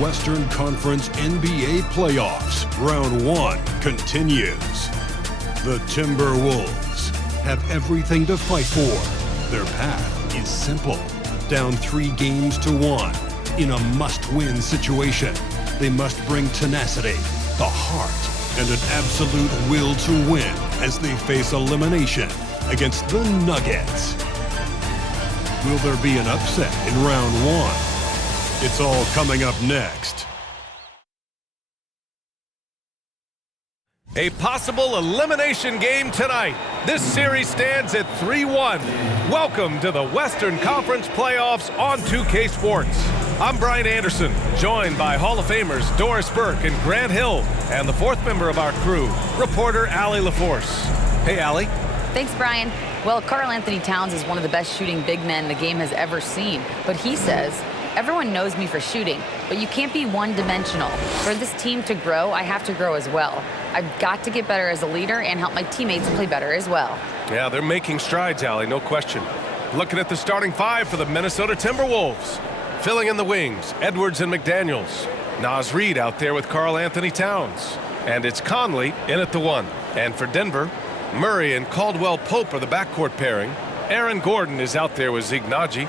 Western Conference NBA playoffs. Round 1 continues. The Timberwolves have everything to fight for. Their path is simple. Down 3 games to 1 in a must-win situation. They must bring tenacity, the heart, and an absolute will to win as they face elimination against the Nuggets. Will there be an upset in round 1? It's all coming up next. A possible elimination game tonight. This series stands at 3-1. Welcome to the Western Conference Playoffs on 2K Sports. I'm Brian Anderson, joined by Hall of Famers Doris Burke and Grant Hill, and the 4th member of our crew, reporter Allie LaForce. Hey, Allie. Thanks, Brian. Well, Karl Anthony Towns is one of the best shooting big men the game has ever seen, but he says, everyone knows me for shooting, but you can't be one-dimensional. For this team to grow, I have to grow as well. I've got to get better as a leader and help my teammates play better as well. Yeah, they're making strides, Allie, no question. Looking at the starting 5 for the Minnesota Timberwolves. Filling in the wings, Edwards and McDaniels. Naz Reid out there with Karl Anthony Towns. And it's Conley in at the 1. And for Denver, Murray and Caldwell Pope are the backcourt pairing. Aaron Gordon is out there with Zeke Naji.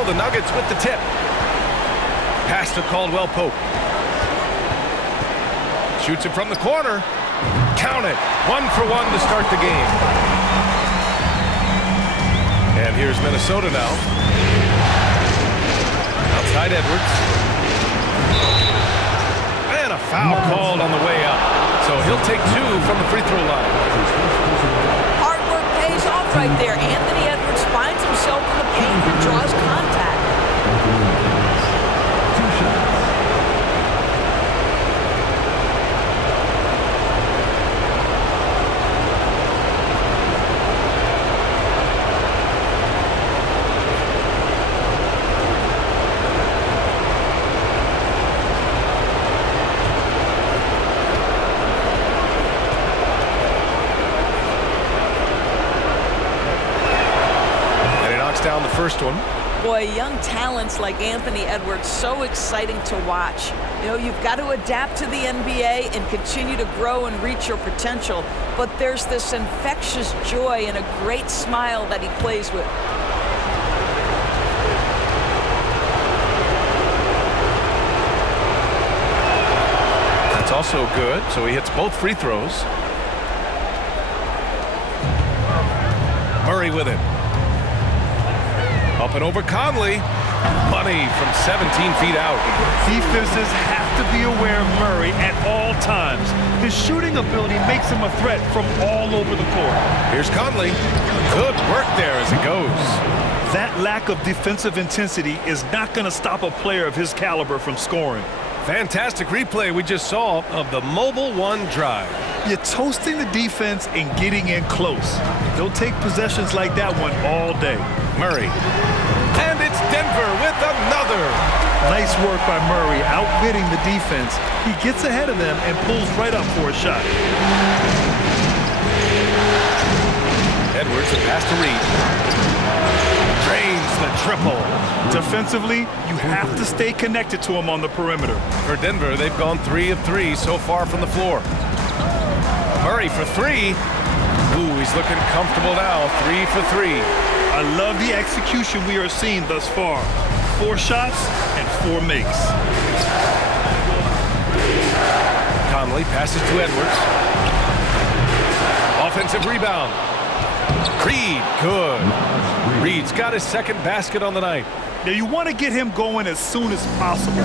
The Nuggets with the tip. Pass to Caldwell Pope. Shoots it from the corner. Count it. 1 for 1 to start the game. And here's Minnesota now. Outside Edwards. And a foul called on the way up. So he'll take 2 from the free throw line. Hard work pays off right there. Anthony Edwards finds himself in the paint and draws contact. Down the first one. Boy, young talents like Anthony Edwards, so exciting to watch. You know, you've got to adapt to the NBA and continue to grow and reach your potential. But there's this infectious joy and a great smile that he plays with. That's also good, so he hits both free throws. Murray with it. Up and over Conley. Money from 17 feet out. Defenses have to be aware of Murray at all times. His shooting ability makes him a threat from all over the court. Here's Conley. Good work there as it goes. That lack of defensive intensity is not going to stop a player of his caliber from scoring. Fantastic replay we just saw of the Mobile 1 drive. You're toasting the defense and getting in close. They'll take possessions like that one all day. Murray. And it's Denver with another. Nice work by Murray, outwitting the defense. He gets ahead of them and pulls right up for a shot. Edwards, a pass to Reid. Drains the triple. Defensively, you have to stay connected to him on the perimeter. For Denver, they've gone 3 of 3 so far from the floor. Murray for 3. Ooh, he's looking comfortable now. 3 for 3. I love the execution we are seeing thus far. 4 shots and 4 makes. Conley passes to Edwards. Offensive rebound. Reid, good. Reid's got his 2nd basket on the night. Now you want to get him going as soon as possible.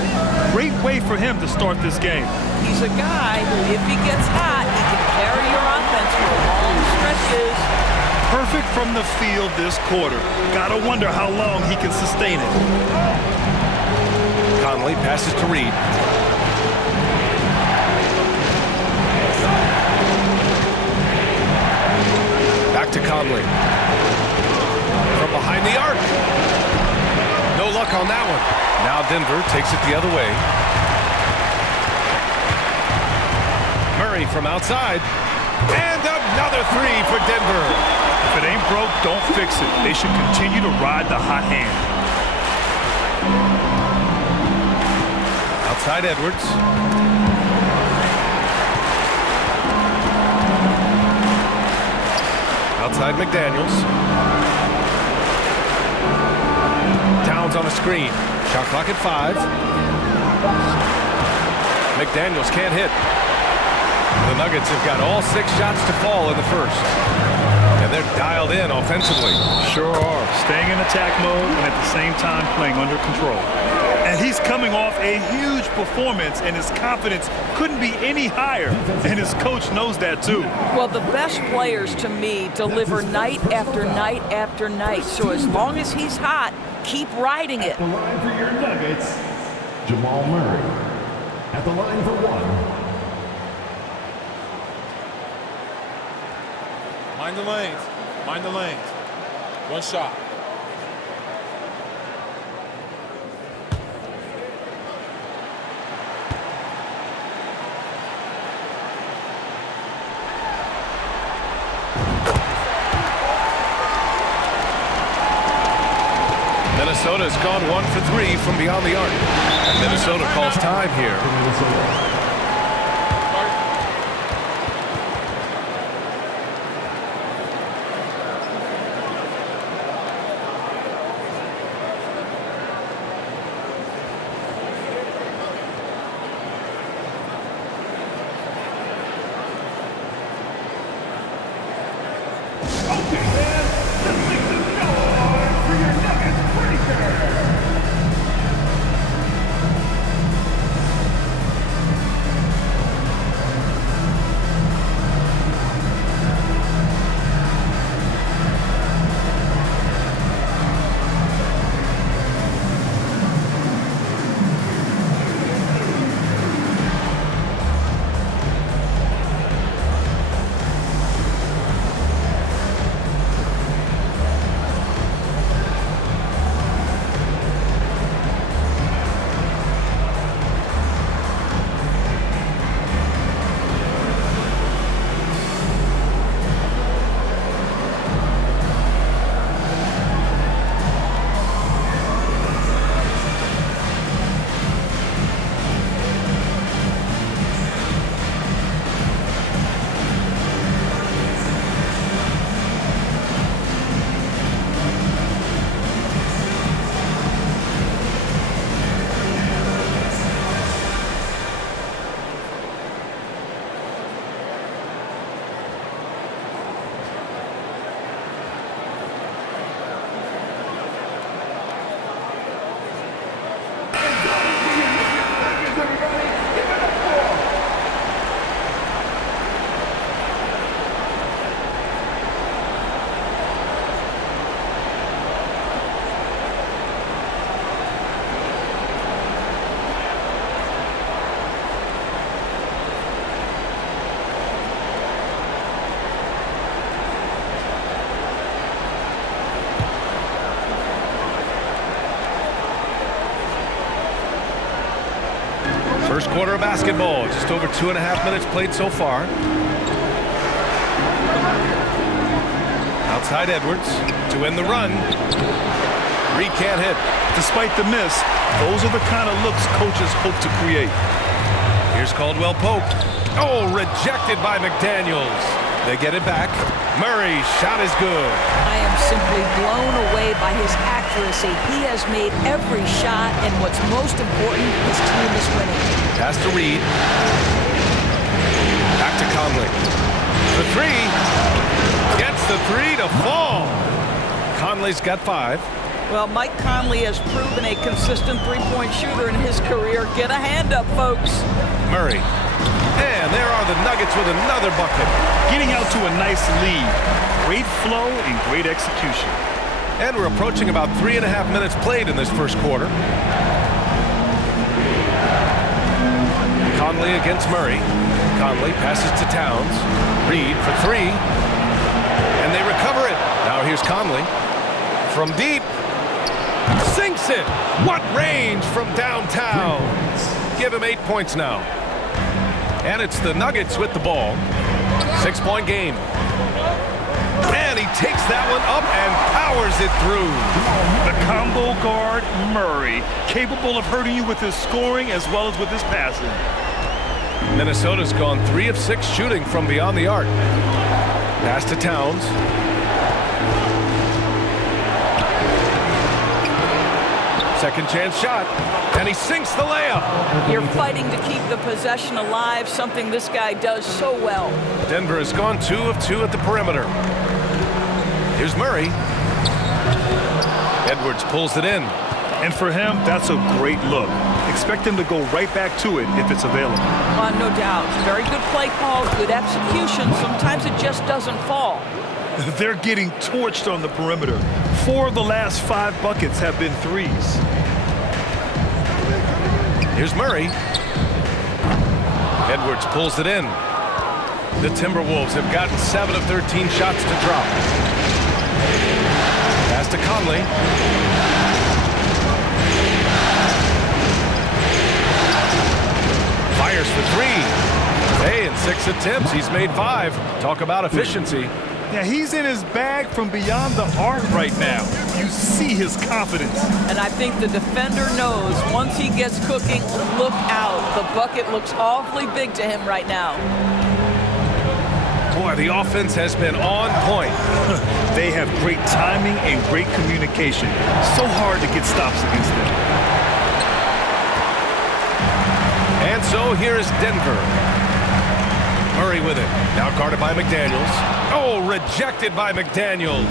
Great way for him to start this game. He's a guy who, if he gets hot, he can carry your offense for long stretches. Perfect from the field this quarter. Gotta wonder how long he can sustain it. Conley passes to Reid. Back to Conley. behind the arc. No luck on that one. Now Denver takes it the other way. Murray from outside. And another three for Denver. If it ain't broke, don't fix it. They should continue to ride the hot hand. Outside Edwards. Outside McDaniels. Towns on a screen. Shot clock at 5. McDaniels can't hit. The Nuggets have got all 6 shots to fall in the first. And they're dialed in offensively. Sure are. Staying in attack mode and at the same time playing under control. And he's coming off a huge performance, and his confidence couldn't be any higher. And his coach knows that, too. Well, the best players, to me, deliver night after night after night. So as long as he's hot, keep riding it. At the line for your Nuggets, Jamal Murray. At the line for 1. Mind the lanes. Mind the lanes. One shot. Minnesota's gone 1 for 3 from beyond the arc. And Minnesota calls time here. First quarter of basketball, just over 2.5 minutes played so far. Outside Edwards to end the run. Reed can't hit. Despite the miss, those are the kind of looks coaches hope to create. Here's Caldwell Pope. Oh, rejected by McDaniels. They get it back. Murray's shot is good. I am simply blown away by his accuracy. He has made every shot, and what's most important, his team is winning. Pass to Reed. Back to Conley. The three. Gets the three to fall. Conley's got 5. Well, Mike Conley has proven a consistent three-point shooter in his career. Get a hand up, folks. Murray. And there are the Nuggets with another bucket. Getting out to a nice lead. Great flow and great execution. And we're approaching about 3.5 minutes played in this first quarter. Conley against Murray. Conley passes to Towns. Reed for 3. And they recover it. Now here's Conley. from deep. Sinks it. What range from downtown. Give him 8 points now. And it's the Nuggets with the ball. 6-point game. And he takes that one up and powers it through. The combo guard, Murray, capable of hurting you with his scoring as well as with his passing. Minnesota's gone 3 of 6 shooting from beyond the arc. Pass to Towns. Second chance shot, and he sinks the layup. You're fighting to keep the possession alive, something this guy does so well. Denver has gone 2 of 2 at the perimeter. Here's Murray. Edwards pulls it in. And for him, that's a great look. Expect him to go right back to it if it's available. No doubt. Very good play call, good execution. Sometimes it just doesn't fall. They're getting torched on the perimeter. 4 of the last 5 buckets have been threes. Here's Murray. Edwards pulls it in. The Timberwolves have gotten 7 of 13 shots to drop. Pass to Conley. Fires for 3. Hey, in 6 attempts, he's made 5. Talk about efficiency. Yeah, he's in his bag from beyond the arc right now. You see his confidence. And I think the defender knows once he gets cooking, look out. The bucket looks awfully big to him right now. Boy, the offense has been on point. They have great timing and great communication. So hard to get stops against them. And so here is Denver. Murray with it. Now guarded by McDaniels. Oh, rejected by McDaniels.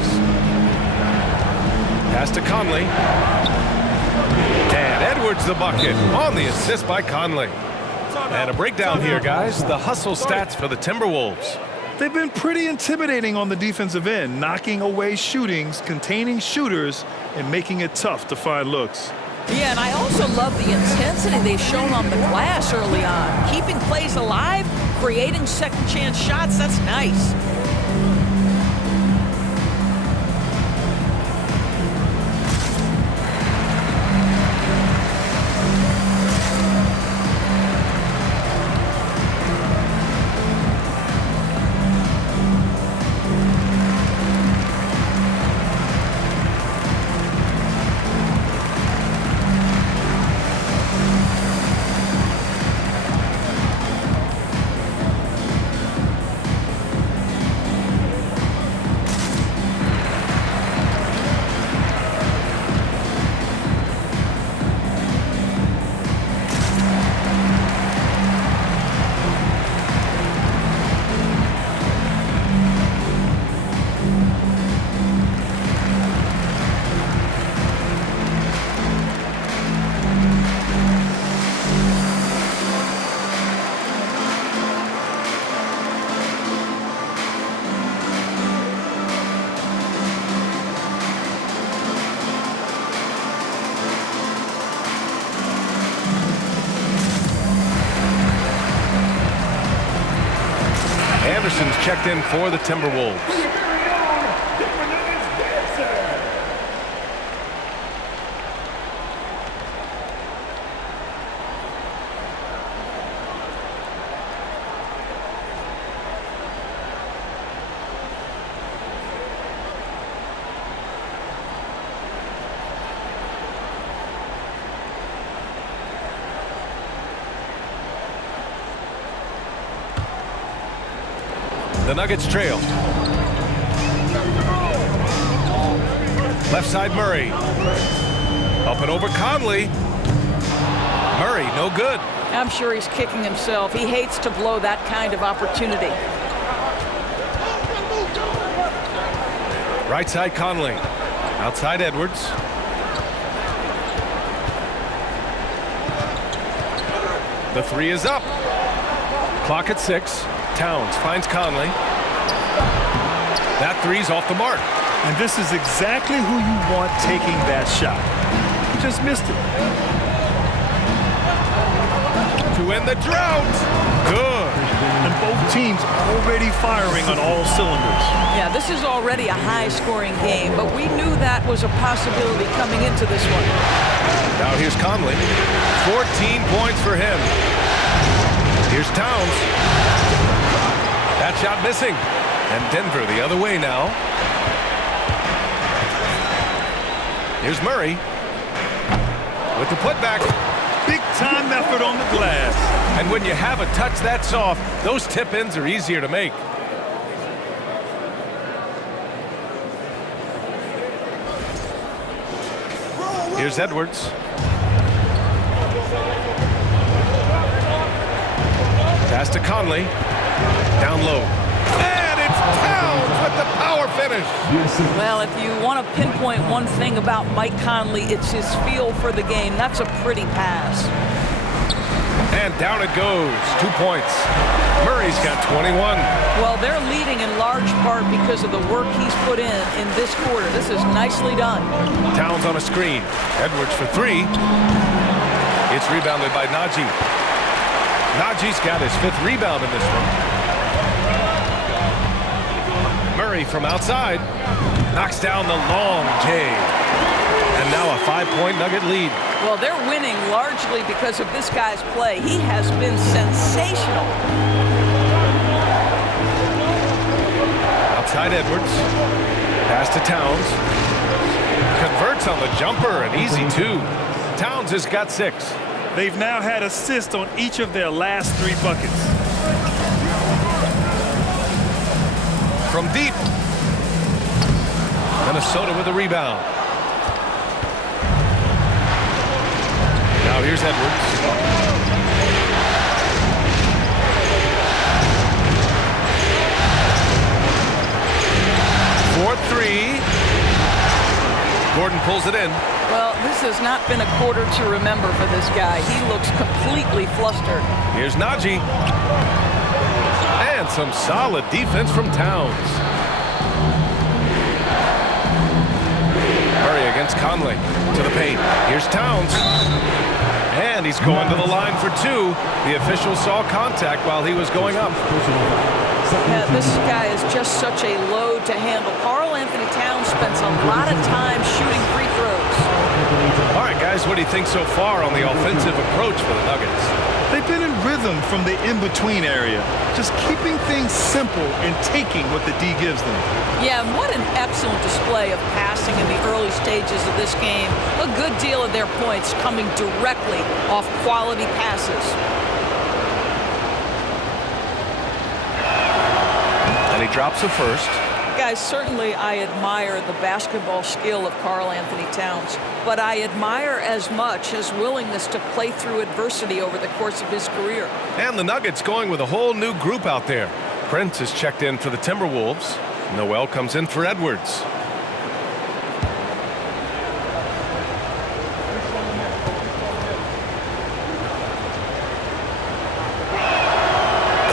Pass to Conley. And Edwards the bucket on the assist by Conley. And a breakdown here, guys. The hustle stats for the Timberwolves. They've been pretty intimidating on the defensive end, knocking away shootings, containing shooters, and making it tough to find looks. Yeah, and I also love the intensity they've shown on the glass early on. Keeping plays alive, creating second chance shots, that's nice. Anderson's checked in for the Timberwolves. The Nuggets trail. Left side Murray. Up and over Conley. Murray, no good. I'm sure he's kicking himself. He hates to blow that kind of opportunity. Right side Conley. Outside Edwards. The 3 is up. Clock at 6. Towns finds Conley. That 3's off the mark. And this is exactly who you want taking that shot. Just missed it. To win the drought. Good. And both teams already firing on all cylinders. Yeah, this is already a high-scoring game, but we knew that was a possibility coming into this one. Now here's Conley. 14 points for him. Here's Towns. That shot missing. And Denver the other way now. Here's Murray. With the putback. Big-time effort on the glass. And when you have a touch that soft, those tip-ins are easier to make. Here's Edwards. Pass to Conley. Down low. And it's Towns with the power finish. Well, if you want to pinpoint one thing about Mike Conley, it's his feel for the game. That's a pretty pass. And down it goes. 2 points. Murray's got 21. Well, they're leading in large part because of the work he's put in this quarter. This is nicely done. Towns on a screen. Edwards for 3. It's rebounded by Najee. Najee's got his 5th rebound in this one. Murray from outside. Knocks down the long J. And now a 5-point Nugget lead. Well, they're winning largely because of this guy's play. He has been sensational. Outside Edwards. Pass to Towns. Converts on the jumper, an easy 2. Towns has got 6. They've now had assists on each of their last 3 buckets. From deep. Minnesota with a rebound. Now here's Edwards. For 3. Gordon pulls it in. Well, this has not been a quarter to remember for this guy. He looks completely flustered. Here's Najee. And some solid defense from Towns. Murray against Conley. To the paint. Here's Towns. And he's going to the line for 2. The official saw contact while he was going up. Yeah, this guy is just such a load to handle. Karl Anthony Towns spends a lot of time shooting free throws. All right, guys, what do you think so far on the offensive approach for the Nuggets? They've been in rhythm from the in-between area, just keeping things simple and taking what the D gives them. Yeah, and what an excellent display of passing in the early stages of this game. A good deal of their points coming directly off quality passes. And he drops the first. Guys, certainly I admire the basketball skill of Karl Anthony Towns, but I admire as much his willingness to play through adversity over the course of his career. And the Nuggets going with a whole new group out there. Prince is checked in for the Timberwolves. Noel comes in for Edwards.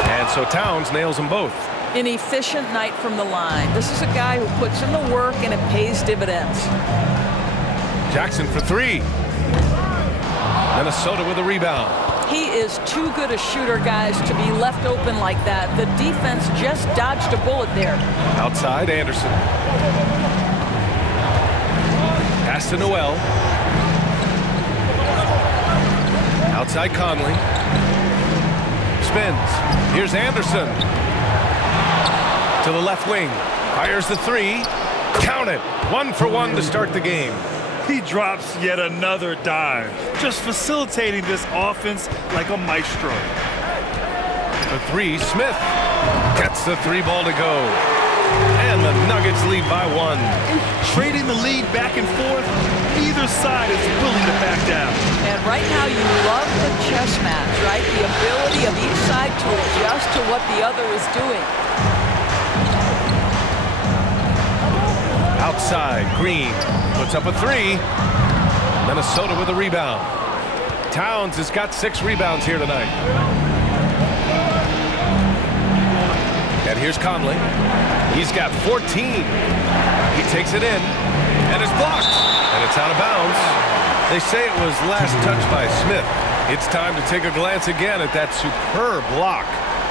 And so Towns nails them both. An efficient night from the line. This is a guy who puts in the work and it pays dividends. Jackson for 3. Minnesota with a rebound. He is too good a shooter, guys, to be left open like that. The defense just dodged a bullet there. Outside, Anderson. Pass to Noel. Outside, Conley. Spins. Here's Anderson. To the left wing. Fires the 3. Count it. 1 for 1 to start the game. He drops yet another dime, just facilitating this offense like a maestro. For 3, Smith gets the 3 ball to go. And the Nuggets lead by 1. Trading the lead back and forth, either side is willing to back down. And right now you love the chess match, right? The ability of each side to adjust to what the other is doing. Outside, Green puts up a 3. Minnesota with a rebound. Towns has got 6 rebounds here tonight. And here's Conley. He's got 14. He takes it in, and it's blocked. And it's out of bounds. They say it was last touched by Smith. It's time to take a glance again at that superb block.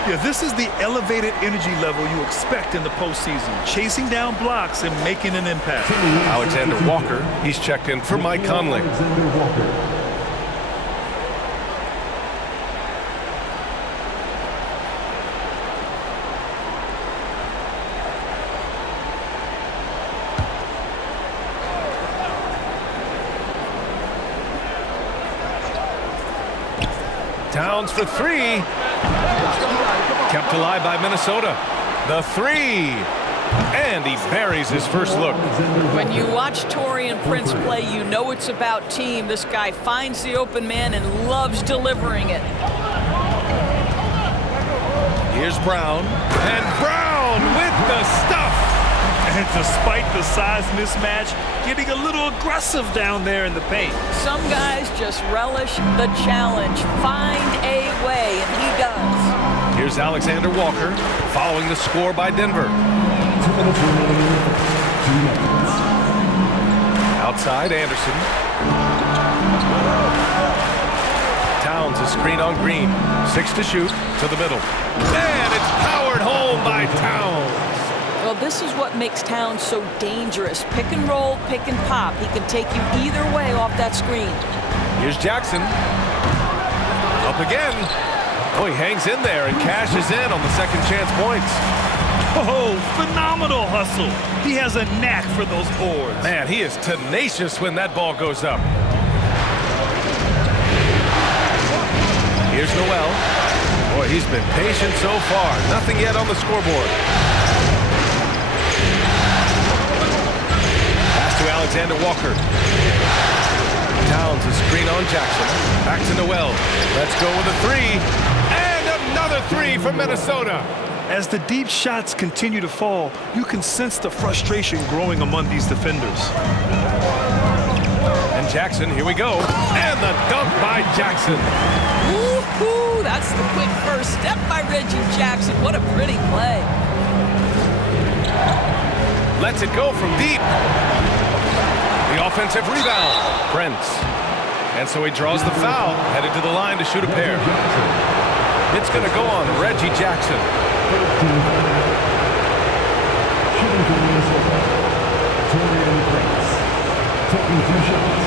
Yeah, this is the elevated energy level you expect in the postseason. Chasing down blocks and making an impact. Alexander Walker, he's checked in for Mike Conley. Towns for three. Kept alive by Minnesota. The three. And he buries his first look. When you watch Taurean Prince play, you know it's about team. This guy finds the open man and loves delivering it. Here's Brown. And Brown with the stuff. And despite the size mismatch, getting a little aggressive down there in the paint. Some guys just relish the challenge. Find a way, and he does. Here's Alexander Walker following the score by Denver. Outside, Anderson. Towns is screen on Green. 6 to shoot to the middle. And it's powered home by Towns. Well, this is what makes Towns so dangerous. Pick and roll, pick and pop. He can take you either way off that screen. Here's Jackson. Up again. Oh, he hangs in there and cashes in on the second chance points. Oh, phenomenal hustle. He has a knack for those boards. Man, he is tenacious when that ball goes up. Here's Noel. Boy, he's been patient so far. Nothing yet on the scoreboard. Pass to Alexander Walker. Towns is screen on Jackson. Back to Noel. Let's go with a three. And another three from Minnesota. As the deep shots continue to fall, you can sense the frustration growing among these defenders. And Jackson, here we go. And the dunk by Jackson. Woo-hoo! That's the quick first step by Reggie Jackson. What a pretty play. Lets it go from deep. The offensive rebound. Prince. And so he draws the foul, headed to the line to shoot a pair. It's going to go on Reggie Jackson. Shooting for Minnesota, Taurean Prince, taking 2 shots.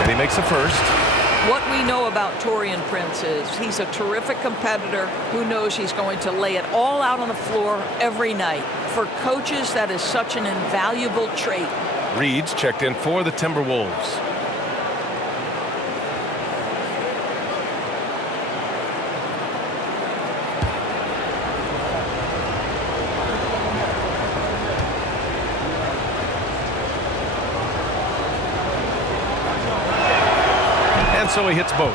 And he makes a first. What we know about Taurean Prince is he's a terrific competitor who knows he's going to lay it all out on the floor every night. For coaches, that is such an invaluable trait. Reed's checked in for the Timberwolves. And so he hits both.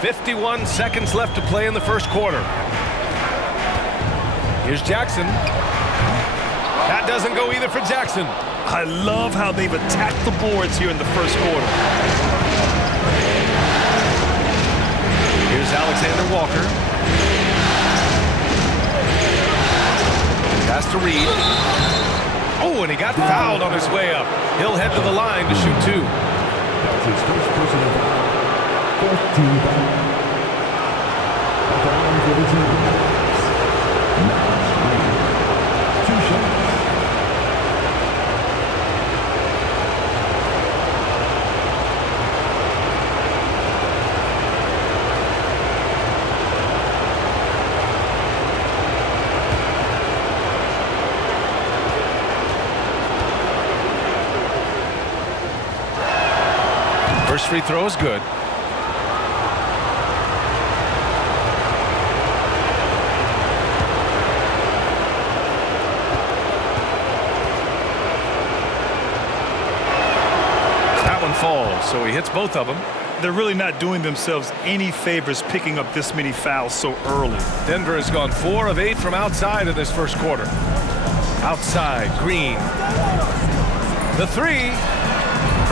"51 seconds left to play in the first quarter. Here's Jackson. That doesn't go either for Jackson. I love how they've attacked the boards here in the first quarter. Here's Alexander Walker. Pass to Reed. Oh, and he got fouled on his way up. He'll head to the line to shoot 2. That's his first personal foul. 4th team foul. At the line for the Timberwolves. Now, 2 shots. First free throw is good. That one falls, so he hits both of them. They're really not doing themselves any favors picking up this many fouls so early. Denver has gone 4 of 8 from outside in this first quarter. Outside, Green. The three.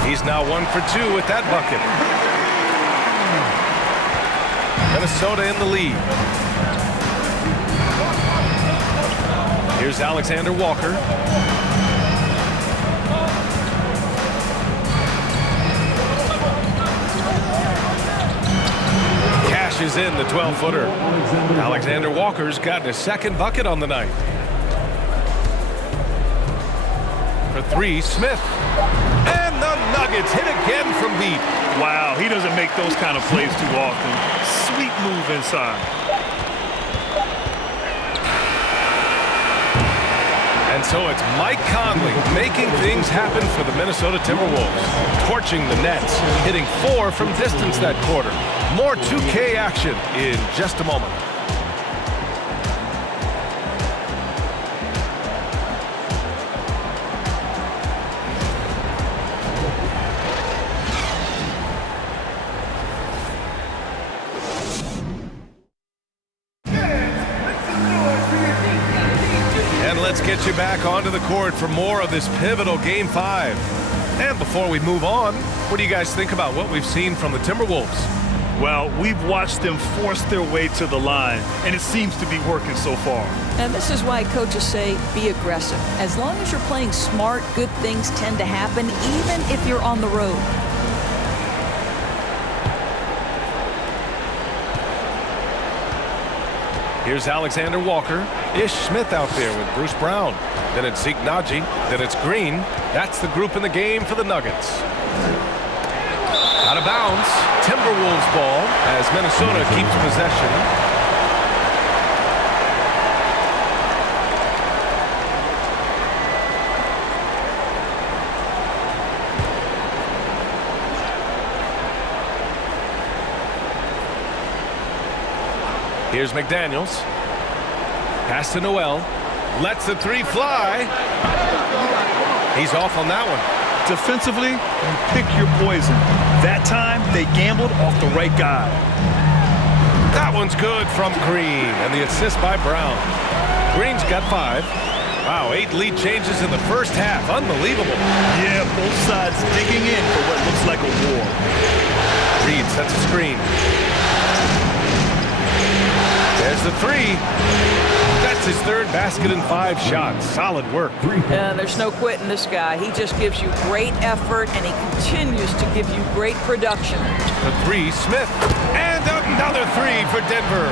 He's now 1 for 2 with that bucket. Minnesota in the lead. Here's Alexander Walker. Cashes in the 12-footer. Alexander Walker's gotten his second bucket on the night. For three, Smith. And the Nuggets hit again from deep. Wow, he doesn't make those kind of plays too often. Sweet move inside. And so it's Mike Conley making things happen for the Minnesota Timberwolves. Torching the Nets, hitting 4 from distance that quarter. More 2K action in just a moment. Let's get you back onto the court for more of this pivotal Game 5. And before we move on, what do you guys think about what we've seen from the Timberwolves? Well, we've watched them force their way to the line, and it seems to be working so far. And this is why coaches say be aggressive. As long as you're playing smart, good things tend to happen, even if you're on the road. Here's Alexander Walker. Ish Smith out there with Bruce Brown. Then it's Zeke Naji. Then it's Green. That's the group in the game for the Nuggets. Out of bounds. Timberwolves ball as Minnesota keeps possession. Here's McDaniels. Pass to Noel. Lets the three fly. He's off on that one. Defensively, you pick your poison. That time, they gambled off the right guy. That one's good from Green, and the assist by Brown. Green's got 5. Wow, 8 lead changes in the first half. Unbelievable. Yeah, both sides digging in for what looks like a war. Reed sets a screen. There's the 3. That's his 3rd basket in 5 shots. Solid work. There's no quitting this guy. He just gives you great effort, and he continues to give you great production. The 3, Smith. And another 3 for Denver.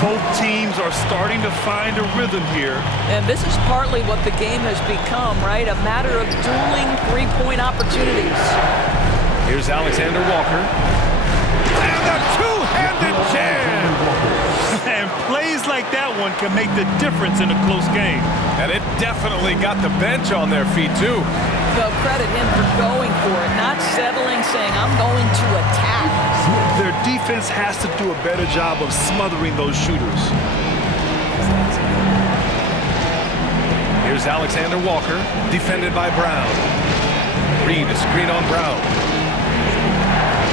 Both teams are starting to find a rhythm here. And this is partly what the game has become, right? A matter of dueling three-point opportunities. Here's Alexander Walker. And a two-handed jam. And plays like that one can make the difference in a close game. And it definitely got the bench on their feet, too. They'll credit him for going for it, not settling, saying, I'm going to attack. Their defense has to do a better job of smothering those shooters. Here's Alexander Walker, defended by Brown. Reed, a screen on Brown.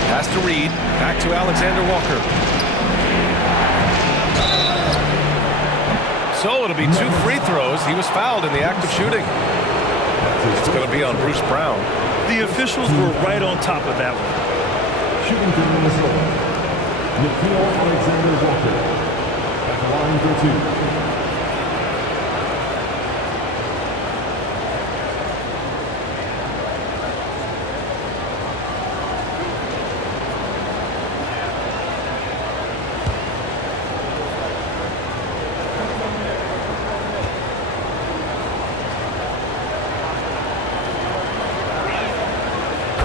Pass to Reed, back to Alexander Walker. So it'll be 2 free throws. He was fouled in the act of shooting. It's going to be on Bruce Brown. The officials were right on top of that one. Shooting for Minnesota, Alexander Walker at the line for 2.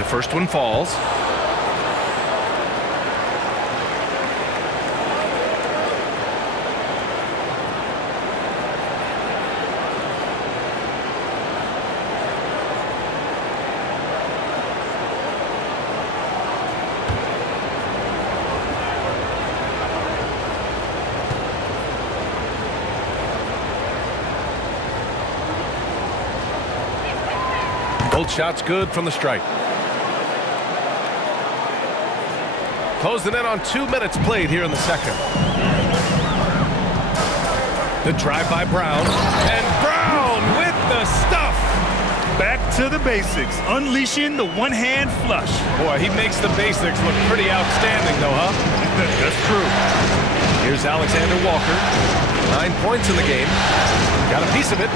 First one falls. Both shots good from the stripe. Closing in on 2 minutes played here in the second. The drive by Brown. And Brown with the stuff. Back to the basics, unleashing the one-hand flush. Boy, he makes the basics look pretty outstanding, though, huh? That's true. Here's Alexander Walker. 9 points in the game. Got a piece of it.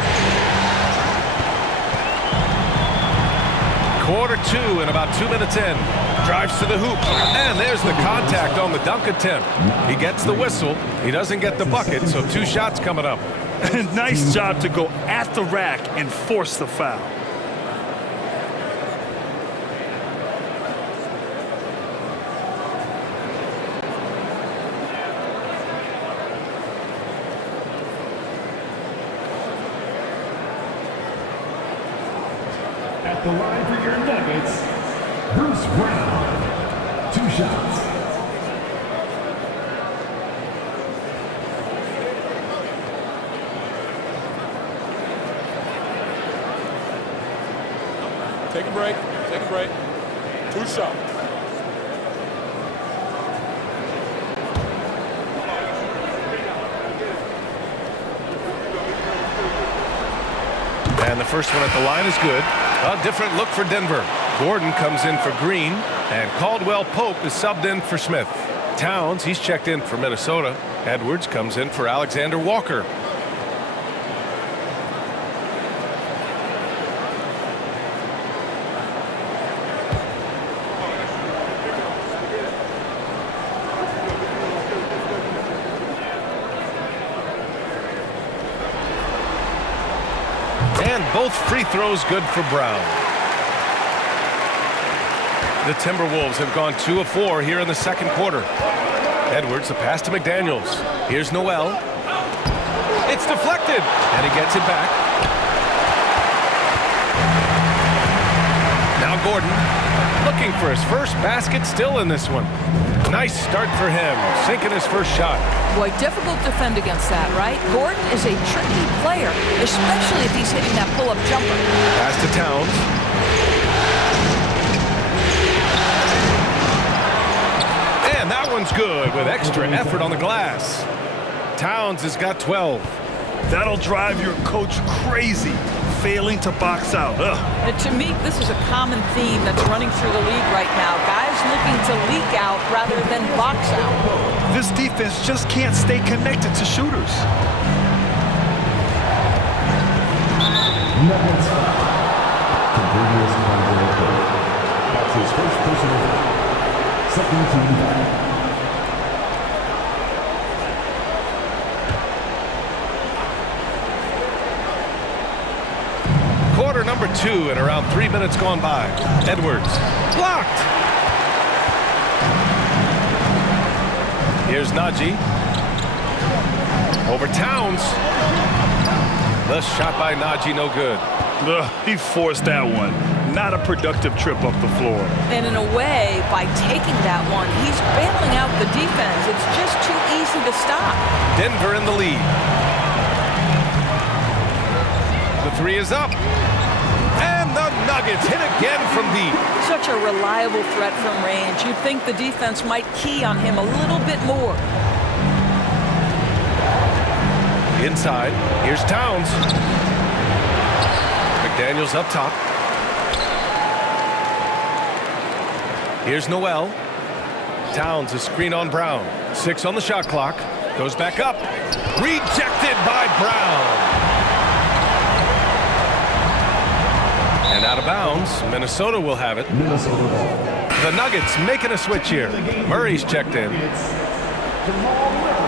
Quarter 2 and about 2 minutes in. Drives to the hoop. And there's the contact on the dunk attempt. He gets the whistle. He doesn't get the bucket, so 2 shots coming up. Nice job to go at the rack and force the foul. At the line for your Nuggets, Bruce Brown. 2 shots. Take a break. Take a break. 2 shots. And the first one at the line is good. A different look for Denver. Gordon comes in for Green, and Caldwell Pope is subbed in for Smith. Towns, he's checked in for Minnesota. Edwards comes in for Alexander Walker. And both free throws good for Brown. The Timberwolves have gone 2 of 4 here in the second quarter. Edwards, the pass to McDaniels. Here's Noel. It's deflected, and he gets it back. Now Gordon, looking for his first basket, still in this one. Nice start for him, sinking his first shot. Boy, difficult to defend against that, right? Gordon is a tricky player, especially if he's hitting that pull-up jumper. Pass to Towns. And that one's good with extra effort on the glass. Towns has got 12. That'll drive your coach crazy, failing to box out. And to me, this is a common theme that's running through the league right now. Guys looking to leak out rather than box out. This defense just can't stay connected to shooters. Nuggets foul. Convergence by That's his first personal foul. Second team foul. Quarter number 2 and around 3 minutes gone by. Edwards blocked. Here's Najee. Over Towns. The shot by Najee, no good. He forced that one. Not a productive trip up the floor. And in a way, by taking that one, he's bailing out the defense. It's just too easy to stop. Denver in the lead. The 3 is up. And the Nuggets hit again from deep. Such a reliable threat from range. You'd think the defense might key on him a little bit more. Inside, here's Towns. McDaniels up top. Here's Noel. Towns, a screen on Brown. 6 on the shot clock. Goes back up. Rejected by Brown. And out of bounds, Minnesota will have it. The Nuggets making a switch here. Murray's checked in. Jamal Murray.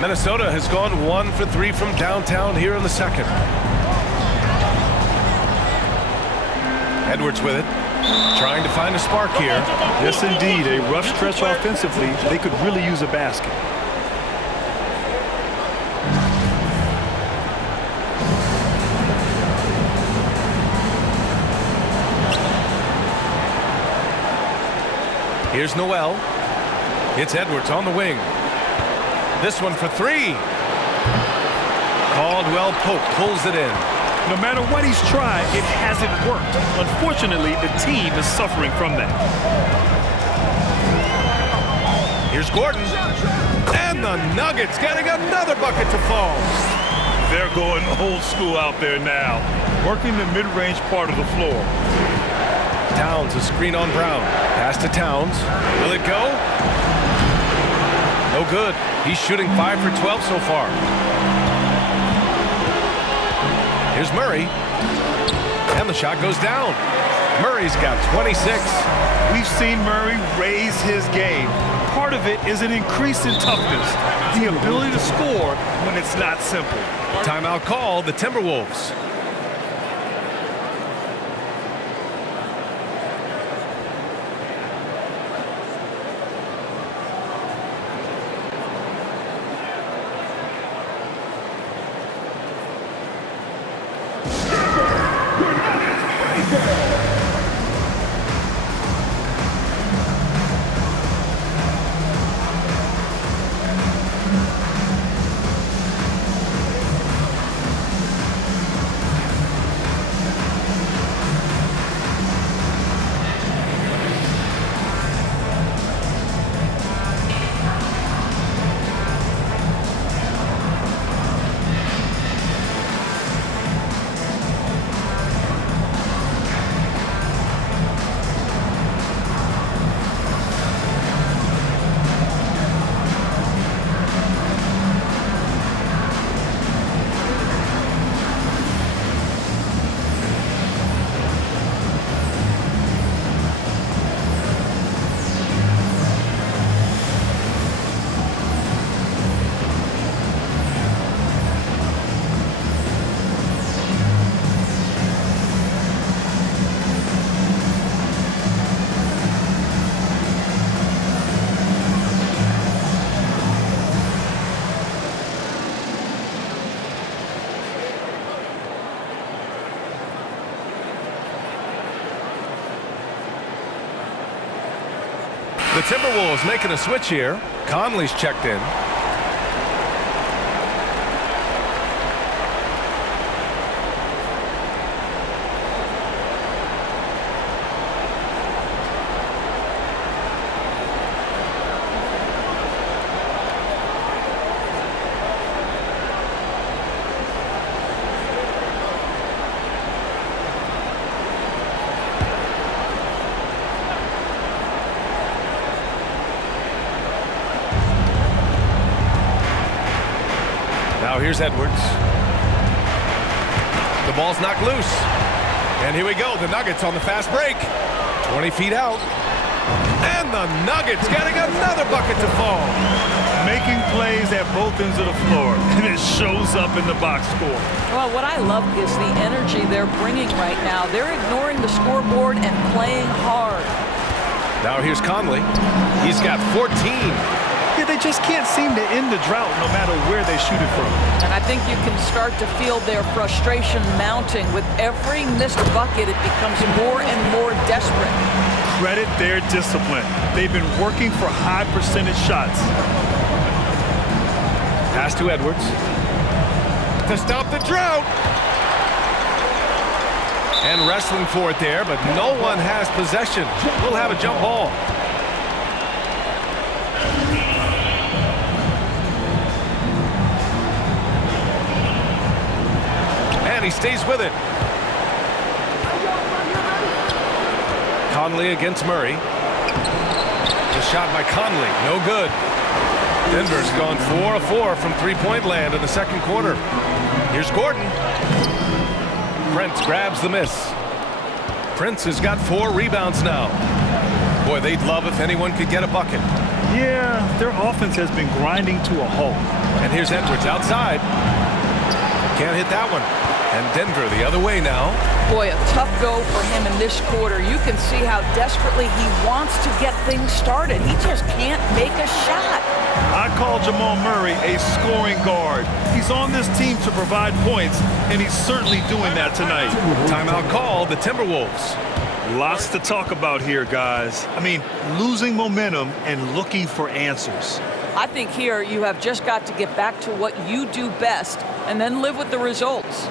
Minnesota has gone 1 for 3 from downtown here in the second. Edwards with it. Trying to find a spark here. Yes, indeed. A rough stretch offensively. They could really use a basket. Here's Noel. It's Edwards on the wing. This one for 3. Caldwell Pope pulls it in. No matter what he's tried, it hasn't worked. Unfortunately, the team is suffering from that. Here's Gordon. And the Nuggets getting another bucket to fall. They're going old school out there now, working the mid-range part of the floor. Towns, a screen on Brown. Pass to Towns. Will it go? No good. He's shooting 5 for 12 so far. Here's Murray. And the shot goes down. Murray's got 26. We've seen Murray raise his game. Part of it is an increase in toughness, the ability to score when it's not simple. Timeout called, the Timberwolves. The Timberwolves making a switch here. Conley's checked in. Now here's Edwards. The ball's knocked loose. And here we go. The Nuggets on the fast break. 20 feet out. And the Nuggets getting another bucket to fall. Making plays at both ends of the floor, and it shows up in the box score. Well, what I love is the energy they're bringing right now. They're ignoring the scoreboard and playing hard. Now here's Conley. He's got 14. Yeah, they just can't seem to end the drought no matter where they shoot it from. And I think you can start to feel their frustration mounting. With every missed bucket, it becomes more and more desperate. Credit their discipline. They've been working for high percentage shots. Pass to Edwards. To stop the drought. And wrestling for it there, but no one has possession. We'll have a jump ball. And he stays with it. Conley against Murray. The shot by Conley, no good. Denver's gone 4 of 4 from three-point land in the second quarter. Here's Gordon. Prince grabs the miss. Prince has got 4 rebounds now. Boy, they'd love if anyone could get a bucket. Yeah, their offense has been grinding to a halt. And here's Edwards outside. Can't hit that one. And Denver the other way now. Boy, a tough go for him in this quarter. You can see how desperately he wants to get things started. He just can't make a shot. I call Jamal Murray a scoring guard. He's on this team to provide points, and he's certainly doing that tonight. Timeout called, the Timberwolves. Lots to talk about here, guys. I mean, losing momentum and looking for answers. I think here you have just got to get back to what you do best and then live with the results.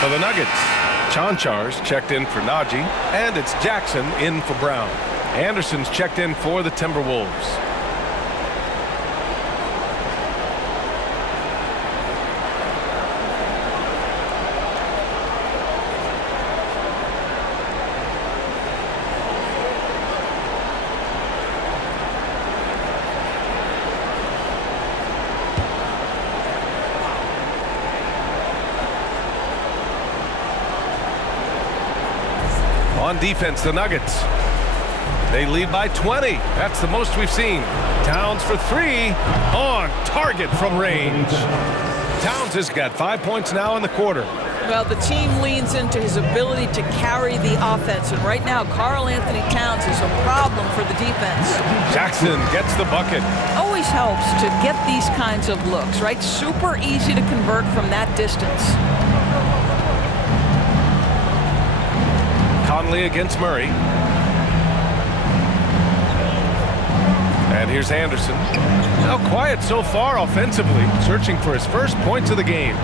for the Nuggets. Chanchar's checked in for Najee, and it's Jackson in for Brown. Anderson's checked in for the Timberwolves. On defense, the Nuggets. They lead by 20. That's the most we've seen. Towns for 3. On target from range. Towns has got 5 points now in the quarter. Well, the team leans into his ability to carry the offense, and right now Karl Anthony Towns is a problem for the defense. Jackson gets the bucket. Always helps to get these kinds of looks, right? Super easy to convert from that distance. Conley against Murray. And here's Anderson. Now quiet so far offensively, searching for his first points of the game.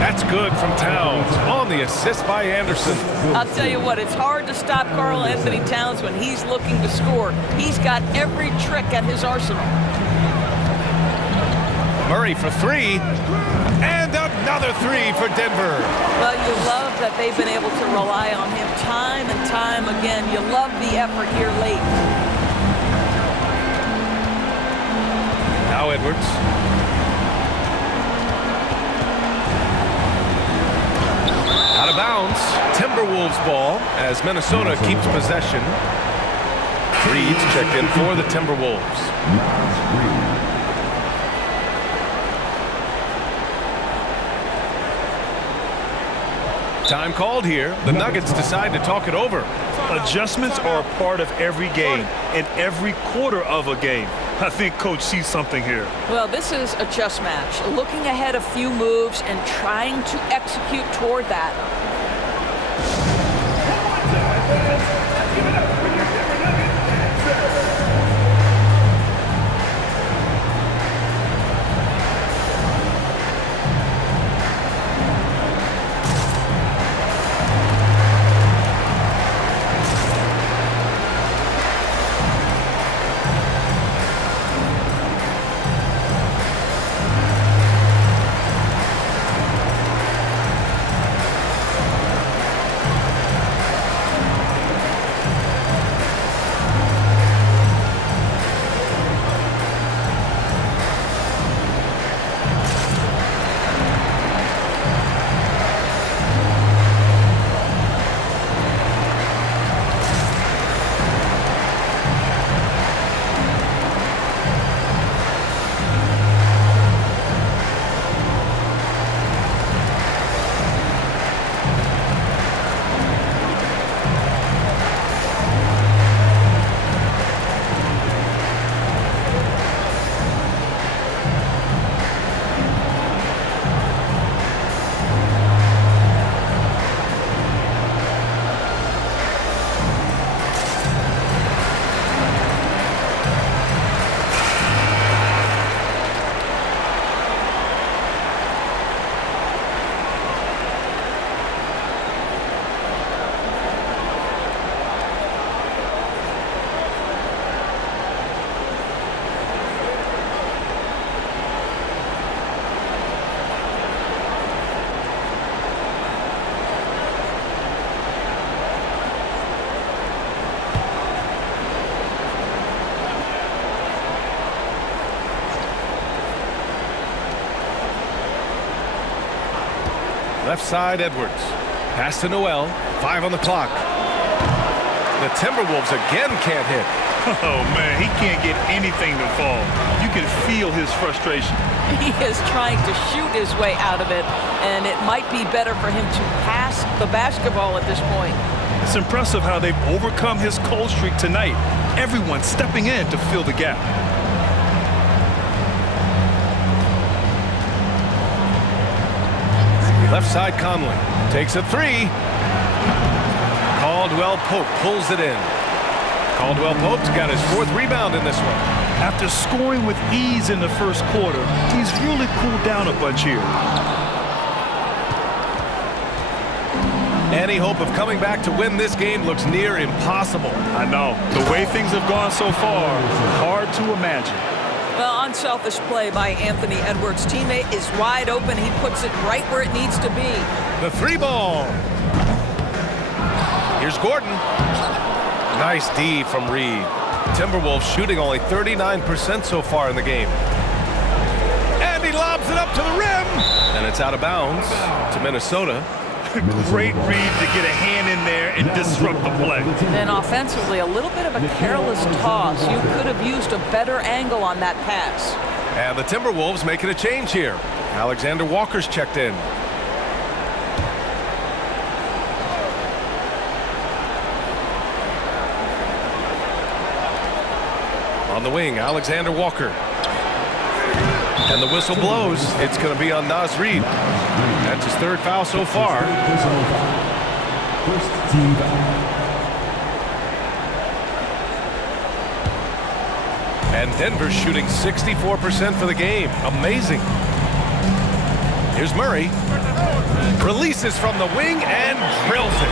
That's good from Towns on the assist by Anderson. I'll tell you what, it's hard to stop Karl Anthony Towns when he's looking to score. He's got every trick at his arsenal. Murray for 3. And another 3 for Denver. Well, you love that they've been able to rely on him time and time again. You love the effort here late. Now Edwards. Out of bounds. Timberwolves ball as Minnesota keeps possession. Reed's checked in for the Timberwolves. Time called here. The Nuggets decide to talk it over. Adjustments are a part of every game and every quarter of a game. I think Coach sees something here. Well, this is a chess match. Looking ahead a few moves and trying to execute toward that. Left side, Edwards. Pass to Noel. 5 on the clock. The Timberwolves again can't hit. Oh, man, he can't get anything to fall. You can feel his frustration. He is trying to shoot his way out of it, and it might be better for him to pass the basketball at this point. It's impressive how they've overcome his cold streak tonight. Everyone stepping in to fill the gap. Left side, Conley takes a 3. Caldwell Pope pulls it in. Caldwell Pope's got his 4th rebound in this one. After scoring with ease in the first quarter, he's really cooled down a bunch here. Any hope of coming back to win this game looks near impossible. I know. The way things have gone so far, hard to imagine. Well, unselfish play by Anthony Edwards. Teammate is wide open. He puts it right where it needs to be. The three ball. Here's Gordon. Nice D from Reed. Timberwolves shooting only 39% so far in the game. And he lobs it up to the rim. And it's out of bounds to Minnesota. Great read to get a hand in there and disrupt the play. And offensively, a little bit of a careless toss. You could have used a better angle on that pass. And the Timberwolves making a change here. Alexander Walker's checked in. On the wing, Alexander Walker. And the whistle blows. It's going to be on Naz Reid. That's his third foul so far. First team foul. And Denver's shooting 64% for the game. Amazing. Here's Murray. Releases from the wing and drills it.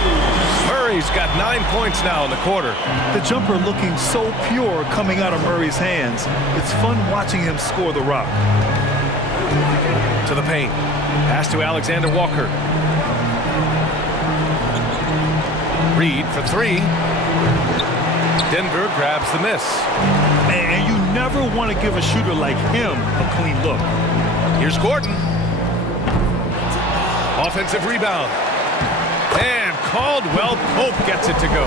Murray's got 9 points now in the quarter. The jumper looking so pure coming out of Murray's hands. It's fun watching him score the rock. To the paint. Pass to Alexander Walker. Reed for three. Denver grabs the miss. And you never want to give a shooter like him a clean look. Here's Gordon. Offensive rebound. And Caldwell Pope gets it to go.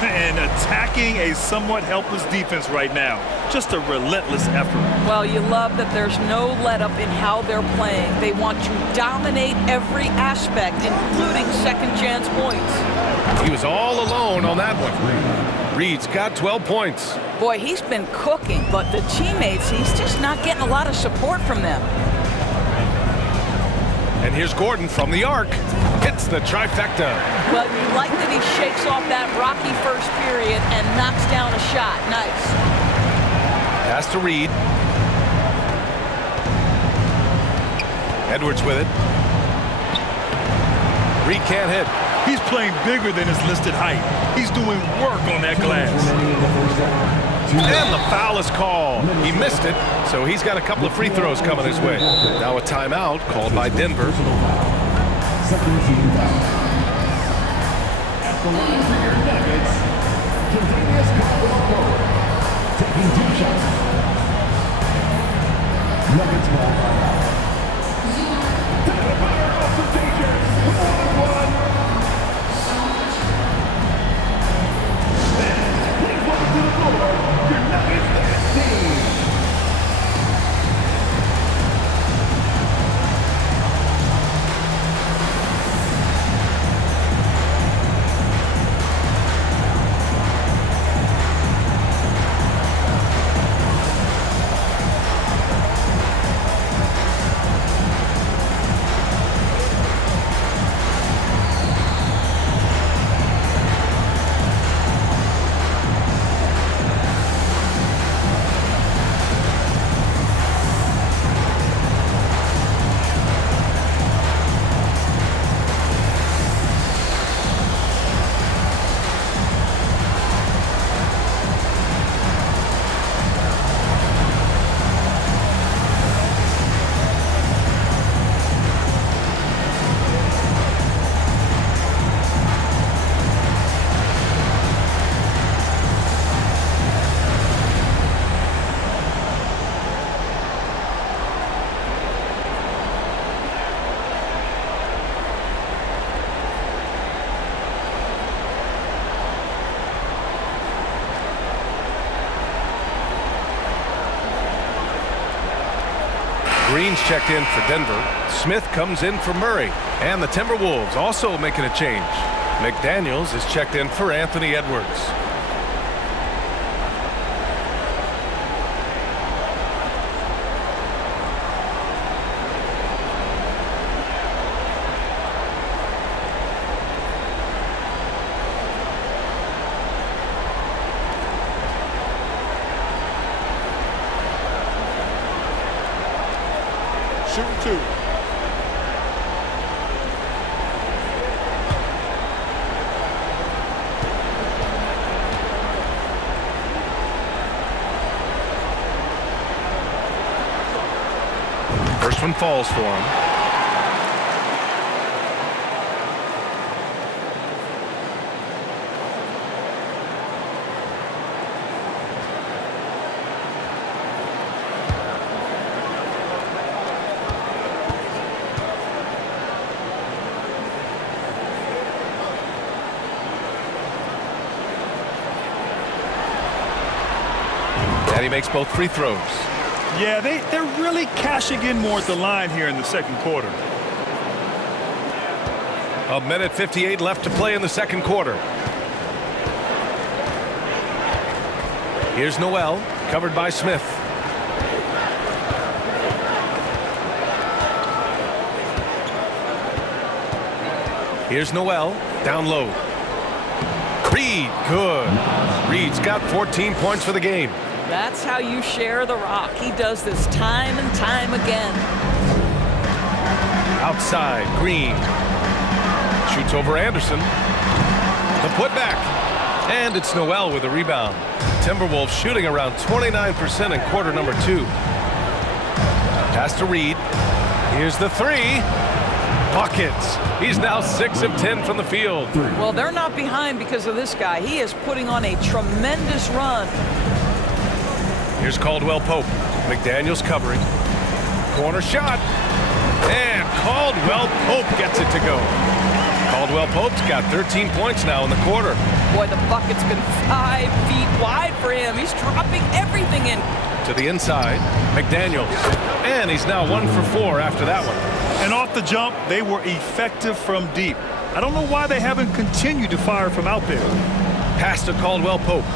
And attacking a somewhat helpless defense right now. Just a relentless effort. Well, you love that there's no let-up in how they're playing. They want to dominate every aspect, including second-chance points. He was all alone on that one. Reed's got 12 points. Boy, he's been cooking, but the teammates, he's just not getting a lot of support from them. And here's Gordon from the arc. Hits the trifecta. Well, you like that he shakes off that rocky first period and knocks down a shot. Nice. Pass to Reed. Edwards with it. Reed can't hit. He's playing bigger than his listed height. He's doing work on that glass. And the foul is called. He missed it, so he's got a couple of free throws coming his way. Now a timeout called by Denver. Second team foul. At the line for your Nuggets, Jadarius Caldwell-Pope taking 2 shots. Nuggets ball. To the fire off the takers. 1-1. Please welcome to the floor your Nuggets dance team. Green's checked in for Denver. Smith comes in for Murray. And the Timberwolves also making a change. McDaniels is checked in for Anthony Edwards. one falls for him. And he makes both free throws. Yeah, they're really cashing in more at the line here in the second quarter. A minute 58 left to play in the second quarter. Here's Noel, covered by Smith. Here's Noel, down low. Reed, good. Reed's got 14 points for the game. That's how you share the rock. He does this time and time again. Outside, Green. Shoots over Anderson. The putback. And it's Noel with a rebound. Timberwolves shooting around 29% in quarter number 2. Pass to Reed. Here's the three. Buckets. He's now 6 of 10 from the field. Well, they're not behind because of this guy. He is putting on a tremendous run. Here's Caldwell Pope. McDaniels covering. Corner shot. And Caldwell Pope gets it to go. Caldwell Pope's got 13 points now in the quarter. Boy, the bucket's been 5 feet wide for him. He's dropping everything in. To the inside, McDaniels. And he's now 1 for 4 after that one. And off the jump, they were effective from deep. I don't know why they haven't continued to fire from out there. Pass to Caldwell Pope.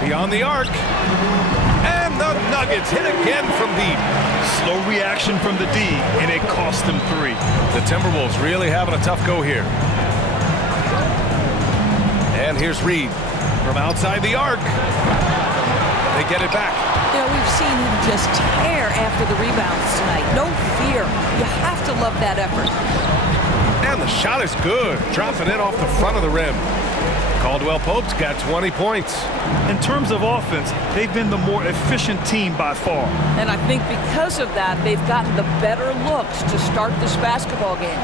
Beyond the arc. And the Nuggets hit again from deep. Slow reaction from the D, and it cost them 3. The Timberwolves really having a tough go here. And here's Reed from outside the arc. They get it back. You know, we've seen him just tear after the rebounds tonight. No fear. You have to love that effort. And the shot is good. Dropping it off the front of the rim. Caldwell Pope's got 20 points. In terms of offense, they've been the more efficient team by far. And I think because of that, they've gotten the better looks to start this basketball game.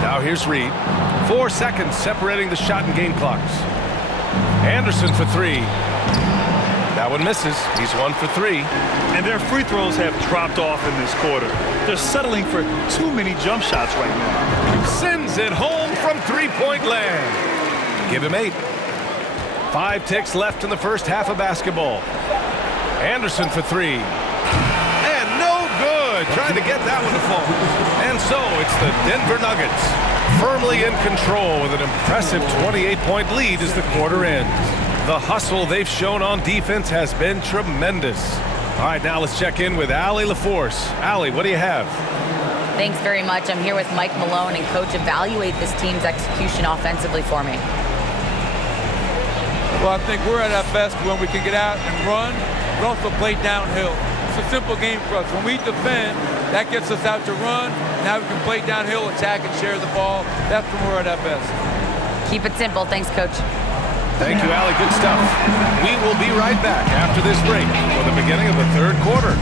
Now here's Reed. 4 seconds separating the shot and game clocks. Anderson for 3. That one misses. He's 1 for 3. And their free throws have dropped off in this quarter. They're settling for too many jump shots right now. Sends it home from three-point land. Give him 8. 5 ticks left in the first half of basketball. Anderson for 3. And no good. Trying to get that one to fall. And so it's the Denver Nuggets firmly in control with an impressive 28-point lead as the quarter ends. The hustle they've shown on defense has been tremendous. All right, now let's check in with Allie LaForce. Allie, what do you have? Thanks very much. I'm here with Mike Malone, and Coach, evaluate this team's execution offensively for me. Well, I think we're at our best when we can get out and run, but also play downhill. It's a simple game for us. When we defend, that gets us out to run. Now we can play downhill, attack, and share the ball. That's when we're at our best. Keep it simple. Thanks, Coach. Thank you, Allie. Good stuff. We will be right back after this break for the beginning of the third quarter.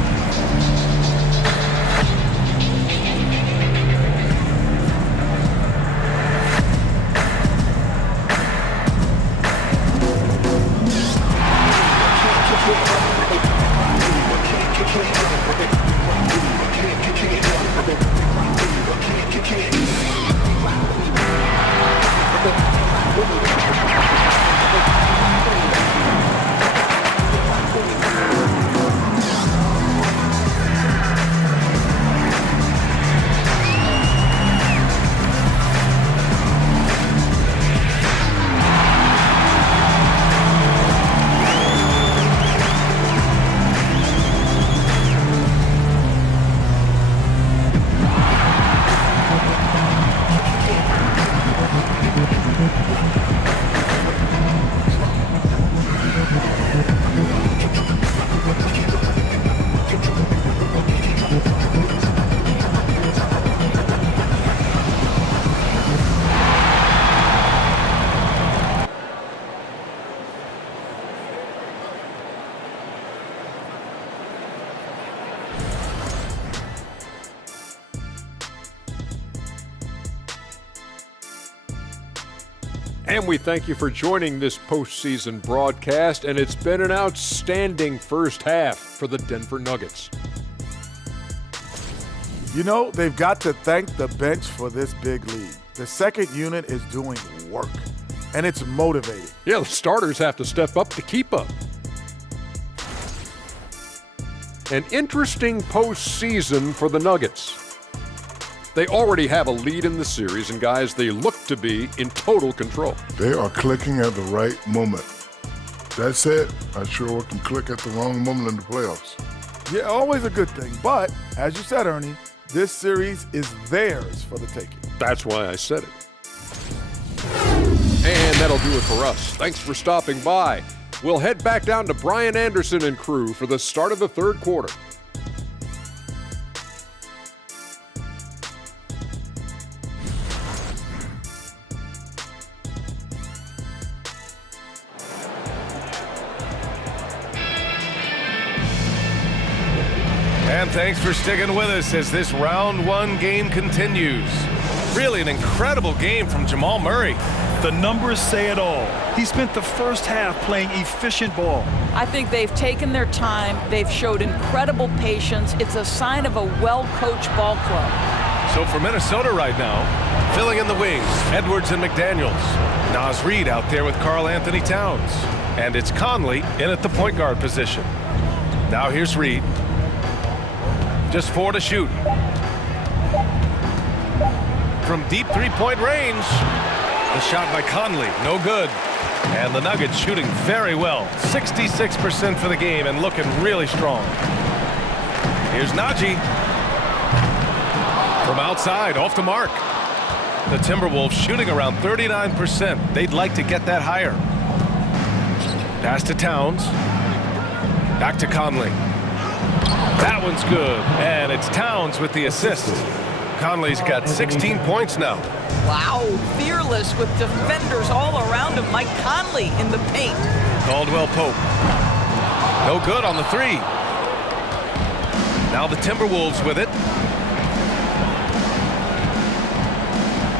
And we thank you for joining this postseason broadcast, and it's been an outstanding first half for the Denver Nuggets. You know, they've got to thank the bench for this big lead. The second unit is doing work, and it's motivating. Yeah, the starters have to step up to keep up. An interesting postseason for the Nuggets. They already have a lead in the series, and guys, they look to be in total control. They are clicking at the right moment. That said, I sure can click at the wrong moment in the playoffs. Yeah, always a good thing. But, as you said, Ernie, this series is theirs for the taking. That's why I said it. And that'll do it for us. Thanks for stopping by. We'll head back down to Brian Anderson and crew for the start of the third quarter. And thanks for sticking with us as this round one game continues. Really an incredible game from Jamal Murray. The numbers say it all. He spent the first half playing efficient ball. I think they've taken their time. They've showed incredible patience. It's a sign of a well-coached ball club. So for Minnesota right now, filling in the wings, Edwards and McDaniels. Naz Reid out there with Karl Anthony Towns. And it's Conley in at the point guard position. Now here's Reid. Just 4 to shoot. From deep three-point range. The shot by Conley, no good. And the Nuggets shooting very well. 66% for the game and looking really strong. Here's Najee. From outside, off the mark. The Timberwolves shooting around 39%. They'd like to get that higher. Pass to Towns. Back to Conley. That one's good, and it's Towns with the assist. Conley's got 16 points now. Wow, fearless with defenders all around him. Mike Conley in the paint. Caldwell Pope. No good on the three. Now the Timberwolves with it.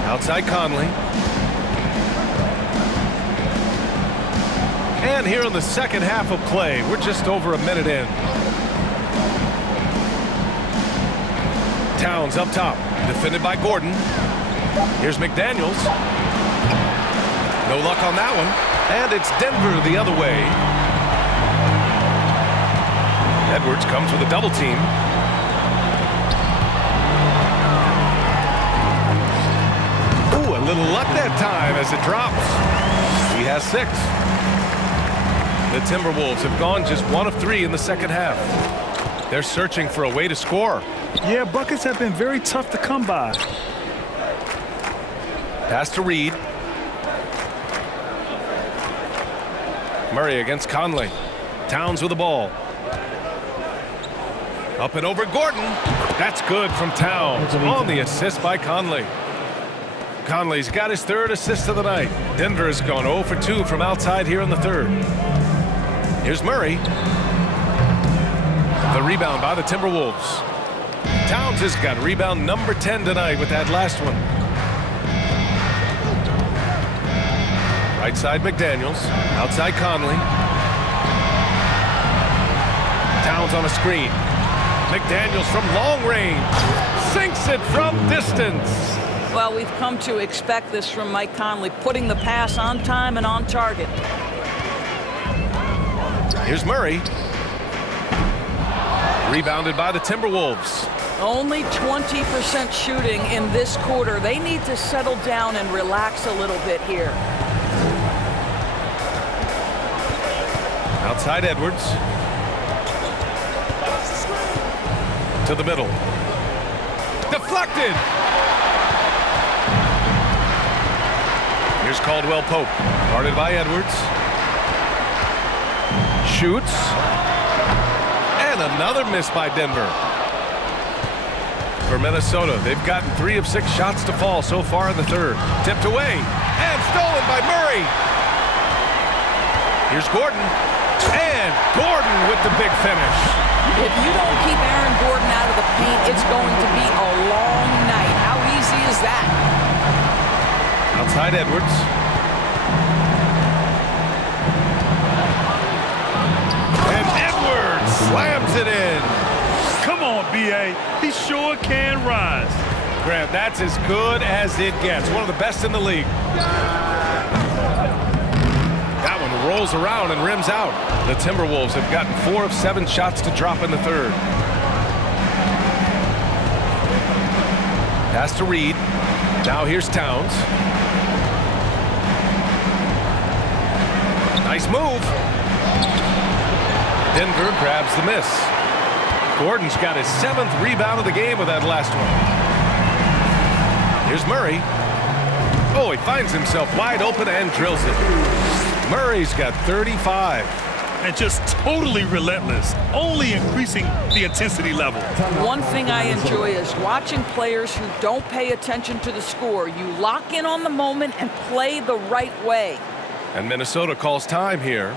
Outside Conley. And here in the second half of play, we're just over a minute in. Towns up top, defended by Gordon. Here's McDaniels. No luck on that one. And it's Denver the other way. Edwards comes with a double team. Ooh, a little luck that time as it drops. He has 6. The Timberwolves have gone just 1 of 3 in the second half. They're searching for a way to score. Yeah, buckets have been very tough to come by. Pass to Reid. Murray against Conley. Towns with the ball. Up and over Gordon. That's good from Towns on the assist by Conley. Conley's got his 3rd assist of the night. Denver has gone 0 for 2 from outside here in the 3rd. Here's Murray. The rebound by the Timberwolves. Towns has got rebound number 10 tonight with that last one. Right side McDaniels. Outside Conley. Towns on a screen. McDaniels from long range. Sinks it from distance. Well, we've come to expect this from Mike Conley, putting the pass on time and on target. Here's Murray. Rebounded by the Timberwolves. Only 20% shooting in this quarter. They need to settle down and relax a little bit here. Outside Edwards. To the middle. Deflected. Here's Caldwell Pope. Guarded by Edwards. Shoots. And another miss by Denver. For Minnesota, they've gotten 3 of 6 shots to fall so far in the 3rd. Tipped away and stolen by Murray. Here's Gordon. And Gordon with the big finish. If you don't keep Aaron Gordon out of the paint, it's going to be a long night. How easy is that? Outside Edwards. lays it in. Come on, B.A. He sure can rise. Grant, that's as good as it gets. One of the best in the league. That one rolls around and rims out. The Timberwolves have gotten 4 of 7 shots to drop in the third. Pass to Reed. Now here's Towns. Nice move. Denver grabs the miss. Gordon's got his 7th rebound of the game with that last one. Here's Murray. Oh, he finds himself wide open and drills it. Murray's got 35. And just totally relentless, only increasing the intensity level. One thing I enjoy is watching players who don't pay attention to the score. You lock in on the moment and play the right way. And Minnesota calls time here.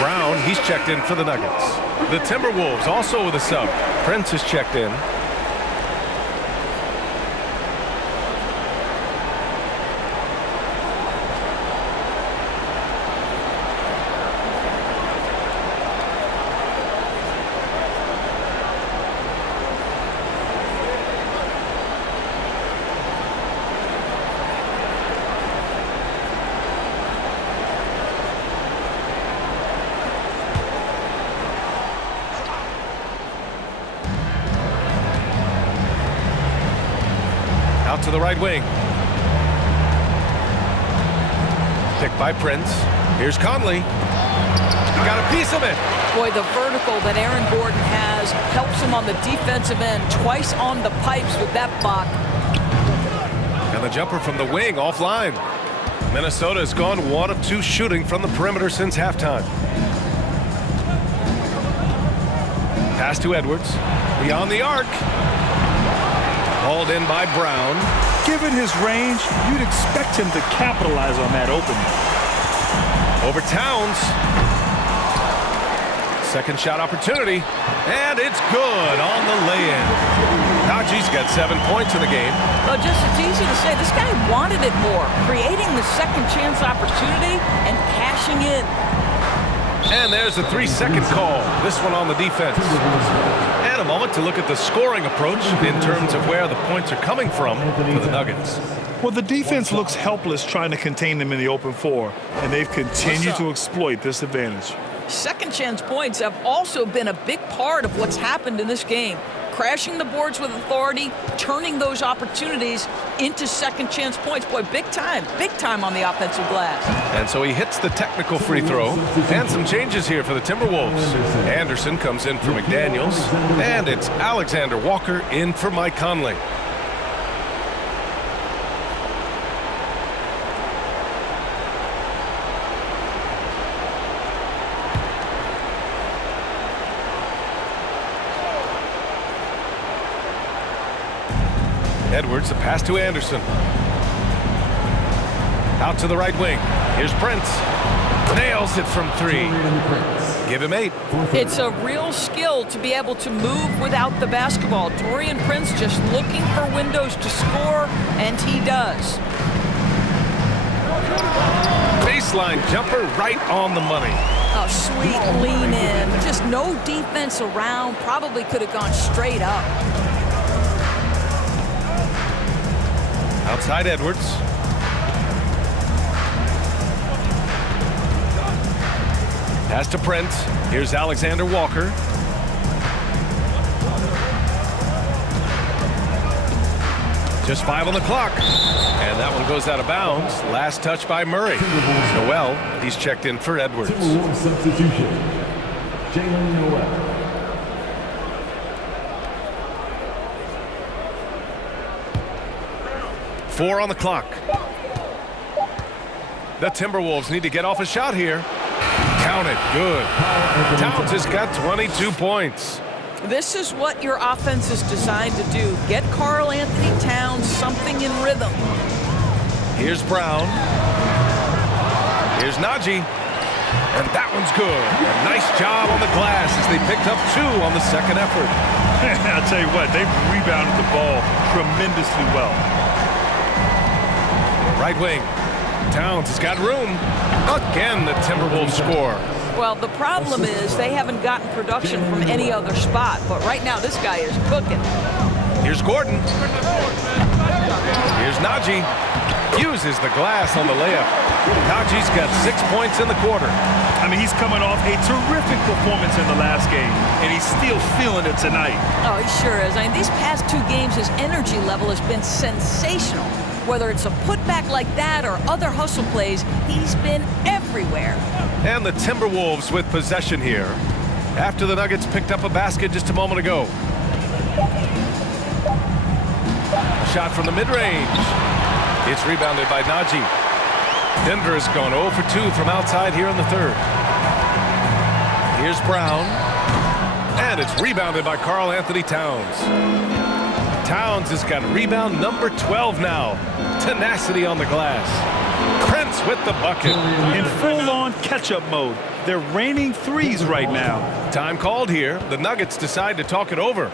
Brown, he's checked in for the Nuggets. The Timberwolves also with a sub. Prince is checked in. Out to the right wing. Picked by Prince. Here's Conley. Got a piece of it. Boy, the vertical that Aaron Gordon has helps him on the defensive end. Twice on the pipes with that block. And the jumper from the wing offline. Minnesota has gone 1 of 2 shooting from the perimeter since halftime. Pass to Edwards. Beyond the arc. Hauled in by Brown. Given his range, you'd expect him to capitalize on that opening. Over Towns. Second shot opportunity. And it's good on the lay-in. Najee's got 7 points in the game. Well, it's easy to say. This guy wanted it more. Creating the second chance opportunity and cashing in. And there's a 3-second call. This one on the defense. And a moment to look at the scoring approach in terms of where the points are coming from for the Nuggets. Well, the defense looks helpless trying to contain them in the open floor, and they've continued to exploit this advantage. Second chance points have also been a big part of what's happened in this game. Crashing the boards with authority, turning those opportunities into second chance points. Boy, big time on the offensive glass. And so he hits the technical free throw. And some changes here for the Timberwolves. Anderson comes in for McDaniels. And it's Alexander Walker in for Mike Conley. Edwards, a pass to Anderson. Out to the right wing. Here's Prince. Nails it from 3. Give him 8. It's a real skill to be able to move without the basketball. Taurean Prince just looking for windows to score, and he does. Baseline jumper right on the money. A sweet lean in. Just no defense around. Probably could have gone straight up. Outside Edwards. Pass to Prince. Here's Alexander Walker. Just 5 on the clock. And that one goes out of bounds. Last touch by Murray. Noel, he's checked in for Edwards. Timberwolves substitution. Jalen Noel. Four on the clock. The Timberwolves need to get off a shot here. Count it. Good. Towns has got 22 points. This is what your offense is designed to do. Get Karl Anthony Towns something in rhythm. Here's Brown. Here's Najee. And that one's good. A nice job on the glass as they picked up 2 on the second effort. I'll tell you what, they've rebounded the ball tremendously well. Right wing. Towns has got room. Again, the Timberwolves score. Well, the problem is they haven't gotten production from any other spot, but right now this guy is cooking. Here's Gordon. Here's Najee. Uses the glass on the layup. Najee's got 6 points in the quarter. I mean, he's coming off a terrific performance in the last game, and he's still feeling it tonight. Oh, he sure is. I mean, these past 2 games, his energy level has been sensational. Whether it's a putback like that or other hustle plays, he's been everywhere. And the Timberwolves with possession here after the Nuggets picked up a basket just a moment ago. Shot from the mid-range. It's rebounded by Najee. Denver's gone 0 for 2 from outside here in the third. Here's Brown. And it's rebounded by Karl Anthony Towns. Towns has got rebound number 12 now. Tenacity on the glass. Prince with the bucket. In full-on catch-up mode. They're raining threes right now. Time called here. The Nuggets decide to talk it over.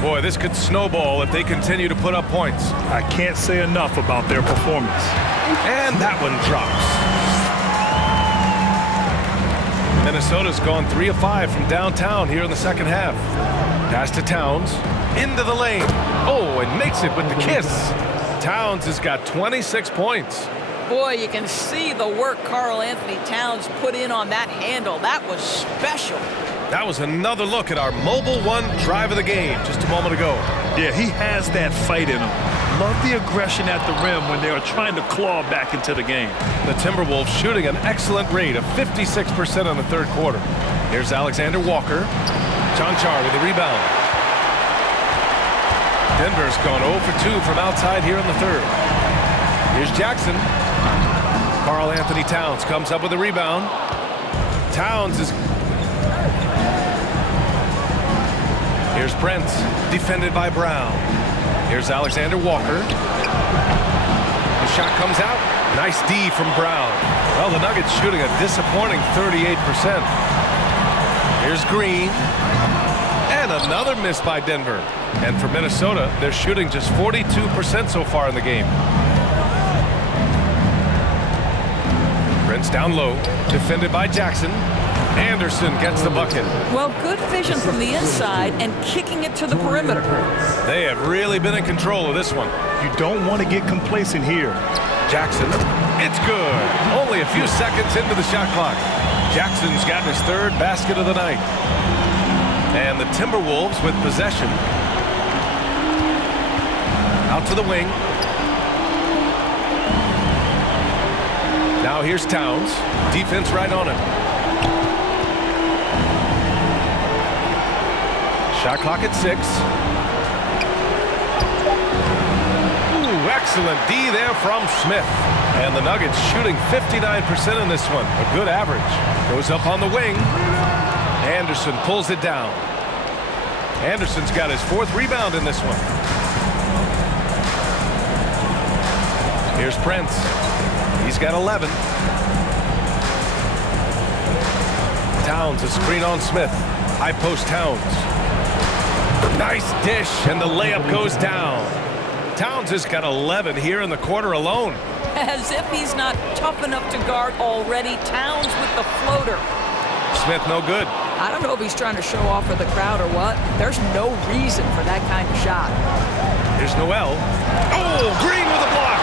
Boy, this could snowball if they continue to put up points. I can't say enough about their performance. And that one drops. Minnesota's gone 3 of 5 from downtown here in the second half. Pass to Towns. Into the lane. Oh, and makes it with the kiss. Towns has got 26 points. Boy, you can see the work Karl Anthony Towns put in on that handle. That was special. That was another look at our Mobile One drive of the game just a moment ago. Yeah, he has that fight in him. Love the aggression at the rim when they are trying to claw back into the game. The Timberwolves shooting an excellent rate of 56% in the third quarter. Here's Alexander Walker. Cancar with the rebound. Denver's gone 0 for 2 from outside here in the third. Here's Jackson. Karl Anthony Towns comes up with the rebound. Towns is... Here's Prince, defended by Brown. Here's Alexander Walker. The shot comes out. Nice D from Brown. Well, the Nuggets shooting a disappointing 38%. Here's Green. And another miss by Denver. And for Minnesota, they're shooting just 42% so far in the game. Prince down low, defended by Jackson. Anderson gets the bucket. Well, good vision from the inside and kicking it to the perimeter. They have really been in control of this one. You don't want to get complacent here. Jackson, it's good. Only a few seconds into the shot clock. Jackson's gotten his third basket of the night. And the Timberwolves with possession. Out to the wing. Now here's Towns. Defense right on him. Shot clock at 6. Ooh, excellent D there from Smith. And the Nuggets shooting 59% in this one. A good average. Goes up on the wing. Anderson pulls it down. Anderson's got his 4th rebound in this one. Here's Prince. He's got 11. Towns, a screen on Smith. High post Towns. Nice dish, and the layup goes down. Towns has got 11 here in the quarter alone. As if he's not tough enough to guard already. Towns with the floater. Smith no good. I don't know if he's trying to show off for the crowd or what. There's no reason for that kind of shot. Here's Noel. Oh, Green with a block.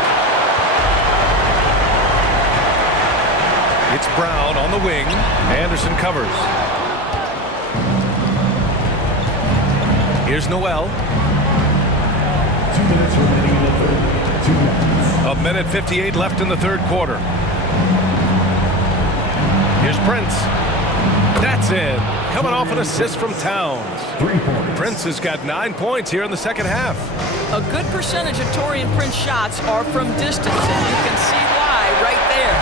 It's Brown on the wing. Anderson covers. Here's Noel. 2 minutes remaining in the third. 2 minutes. A minute 58 left in the third quarter. Here's Prince. That's in. Coming off an assist from Towns. 3 points. Prince has got 9 points here in the second half. A good percentage of Taurean Prince shots are from distance, and you can see why right there.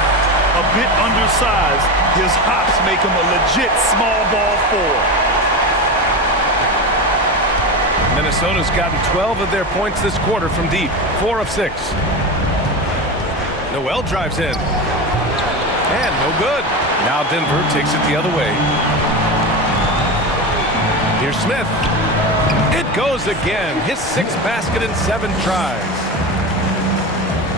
A bit undersized, his hops make him a legit small ball forward. Minnesota's gotten 12 of their points this quarter from deep. 4 of 6. Noel drives in. And no good. Now Denver takes it the other way. Here's Smith. It goes again. His 6th basket in 7 tries.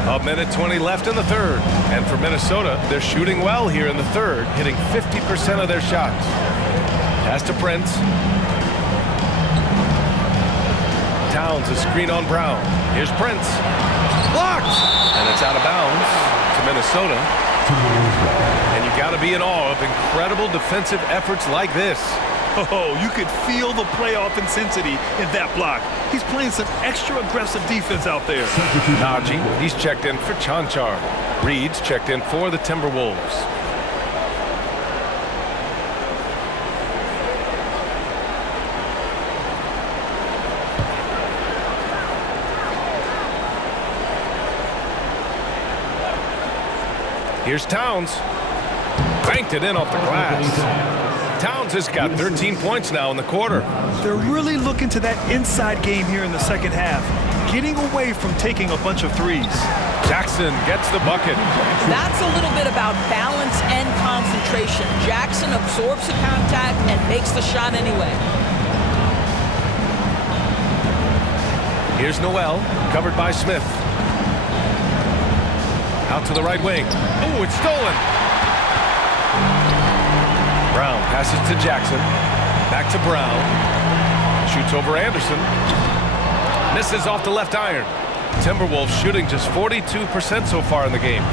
A minute 20 left in the third. And for Minnesota, they're shooting well here in the third, hitting 50% of their shots. Pass to Prince. Towns, a screen on Brown. Here's Prince. Blocked! And it's out of bounds to Minnesota. And you got to be in awe of incredible defensive efforts like this. Oh, you could feel the playoff intensity in that block. He's playing some extra aggressive defense out there. Najee, he's checked in for Cancar. Reed's checked in for the Timberwolves. Here's Towns. Banked it in off the glass. Towns has got 13 points now in the quarter. They're really looking to that inside game here in the second half, getting away from taking a bunch of threes. Jackson gets the bucket. That's a little bit about balance and concentration. Jackson absorbs the contact and makes the shot anyway. Here's Noel, covered by Smith. Out to the right wing. Oh, it's stolen. Brown passes to Jackson. Back to Brown. Shoots over Anderson. Misses off the left iron. Timberwolves shooting just 42% so far in the game.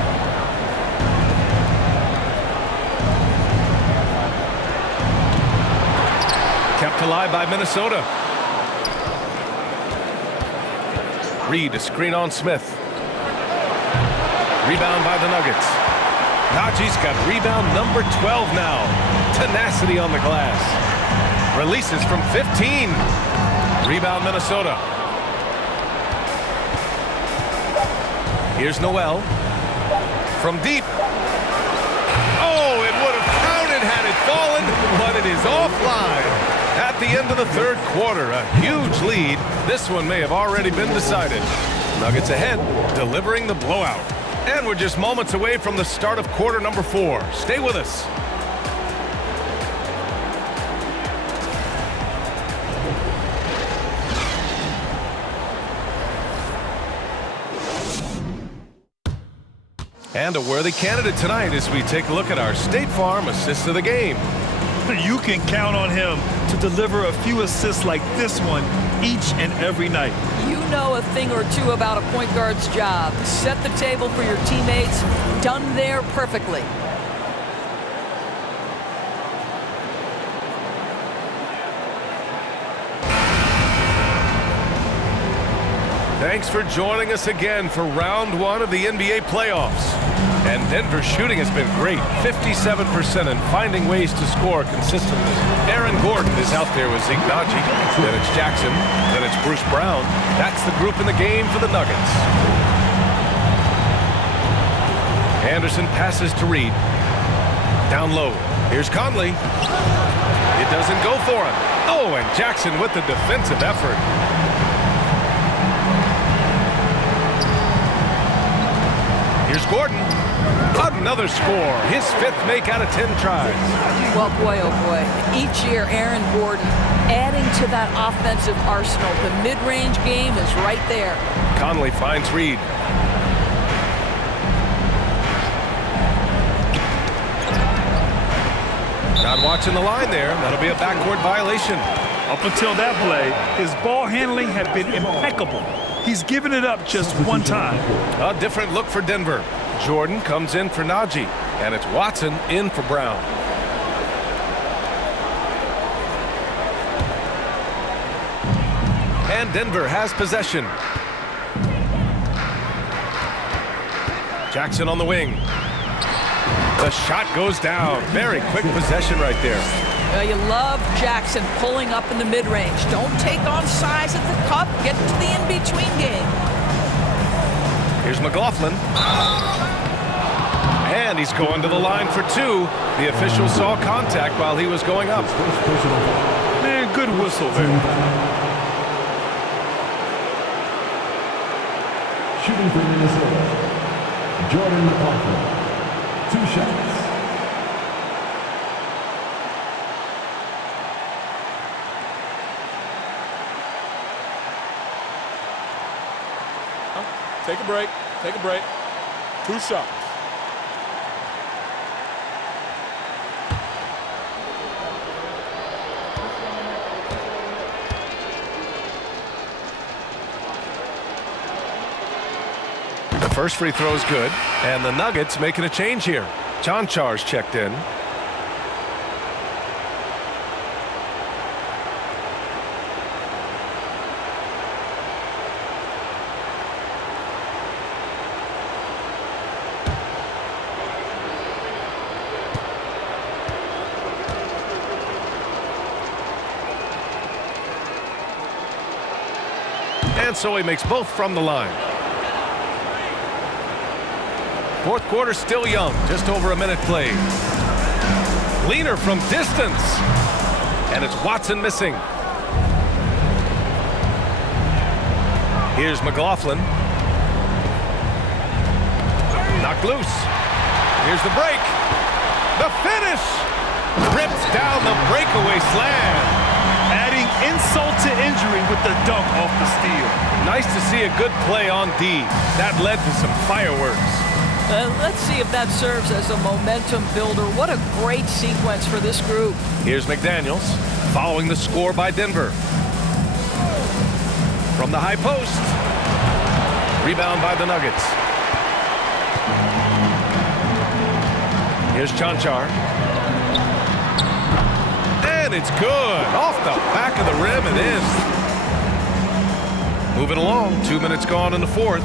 alive by Minnesota. Reed, a screen on Smith. Rebound by the Nuggets. Najee's got rebound number 12 now. Tenacity on the glass. Releases from 15. Rebound Minnesota. Here's Noel. From deep. Oh, it would have counted had it fallen, but it is offline. At the end of the third quarter, a huge lead. This one may have already been decided. Nuggets ahead, delivering the blowout. And we're just moments away from the start of quarter number 4. Stay with us. And a worthy candidate tonight as we take a look at our State Farm assist of the game. You can count on him to deliver a few assists like this one each and every night. You know a thing or two about a point guard's job. Set the table for your teammates. Done there perfectly. Thanks for joining us again for round 1 of the NBA playoffs. And Denver's shooting has been great, 57%, and finding ways to score consistently. Aaron Gordon is out there with Zeke Najee. Then it's Jackson. Then it's Bruce Brown. That's the group in the game for the Nuggets. Anderson passes to Reed. Down low. Here's Conley. It doesn't go for him. Oh, and Jackson with the defensive effort. Here's Gordon. Another score. His 5th make out of 10 tries. Well, boy, oh boy. Each year, Aaron Gordon adding to that offensive arsenal. The mid-range game is right there. Conley finds Reed. Not watching the line there. That'll be a backcourt violation. Up until that play, his ball handling had been impeccable. He's given it up just one time. A different look for Denver. Jordan comes in for Najee, and it's Watson in for Brown. And Denver has possession. Jackson on the wing. The shot goes down. Very quick possession right there. You love Jackson pulling up in the mid-range. Don't take on size at the cup. Get to the in-between game. Here's McLaughlin. And he's going to the line for 2. The official saw contact while he was going up. Man, good whistle there. Shooting for Minnesota, Jordan McLaughlin. 2 shots. Take a break. Take a break. 2 shots. The first free throw is good, and the Nuggets making a change here. Chanchar's checked in. And so he makes both from the line. Fourth quarter still young, just over a minute played. Leaner from distance. And it's Watson missing. Here's McLaughlin. Knocked loose. Here's the break. The finish. Rips down the breakaway slam. Adding insult to injury with the dunk off the steal. Nice to see a good play on D. That led to some fireworks. Let's see if that serves as a momentum builder. What a great sequence for this group. Here's McDaniels following the score by Denver. From the high post. Rebound by the Nuggets. Here's Chanchar. And and it's good. Off the back of the rim and in. Moving along, 2 minutes gone in the fourth.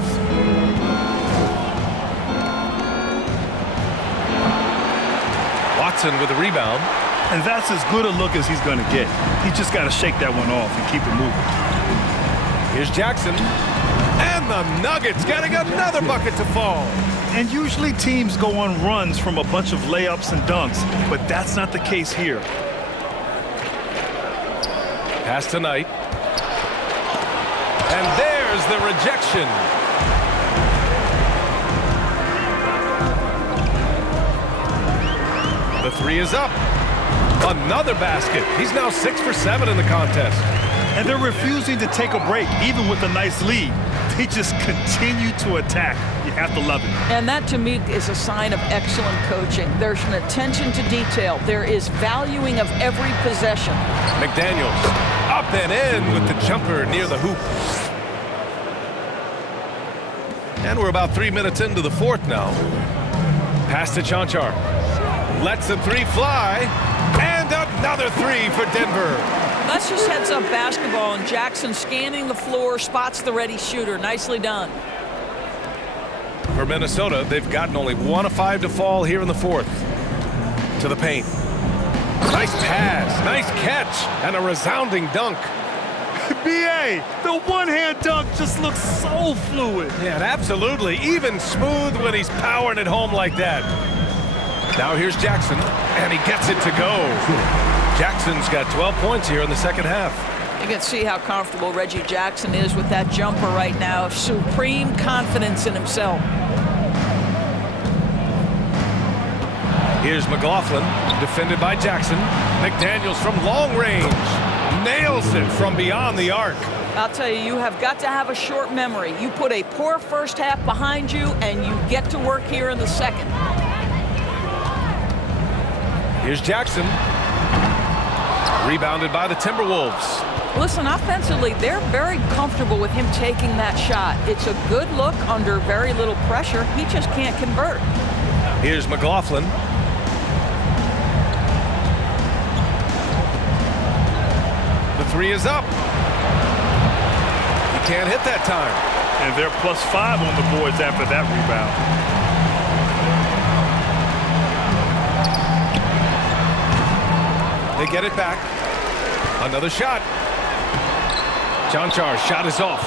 Watson with the rebound. And that's as good a look as he's going to get. He's just got to shake that one off and keep it moving. Here's Jackson. And the Nuggets getting another bucket to fall. And usually teams go on runs from a bunch of layups and dunks, but that's not the case here. Pass to Knight. And there's the rejection. The three is up. Another basket. He's now 6 for 7 in the contest. And they're refusing to take a break, even with a nice lead. They just continue to attack. You have to love it. And that, to me, is a sign of excellent coaching. There's an attention to detail. There is valuing of every possession. McDaniels up and in with the jumper near the hoop. And we're about 3 minutes into the fourth now. Pass to Chanchar. Lets the three fly. And another three for Denver. That's just heads-up basketball, and Jackson scanning the floor, spots the ready shooter. Nicely done. For Minnesota, they've gotten only 1 of 5 to fall here in the fourth. To the paint. Nice pass, nice catch, and a resounding dunk. B.A., the one-hand dunk just looks so fluid. Yeah, absolutely. Even smooth when he's powering it home like that. Now here's Jackson, and he gets it to go. Jackson's got 12 points here in the second half. You can see how comfortable Reggie Jackson is with that jumper right now. Supreme confidence in himself. Here's McLaughlin, defended by Jackson. McDaniels from long range. Nails it from beyond the arc. I'll tell you, you have got to have a short memory. You put a poor first half behind you, and you get to work here in the second. Here's Jackson. Rebounded by the Timberwolves. Listen, offensively, they're very comfortable with him taking that shot. It's a good look under very little pressure. He just can't convert. Here's McLaughlin. The three is up. He can't hit that time. And they're +5 on the boards after that rebound. They get it back. Another shot. Chanchar's shot is off.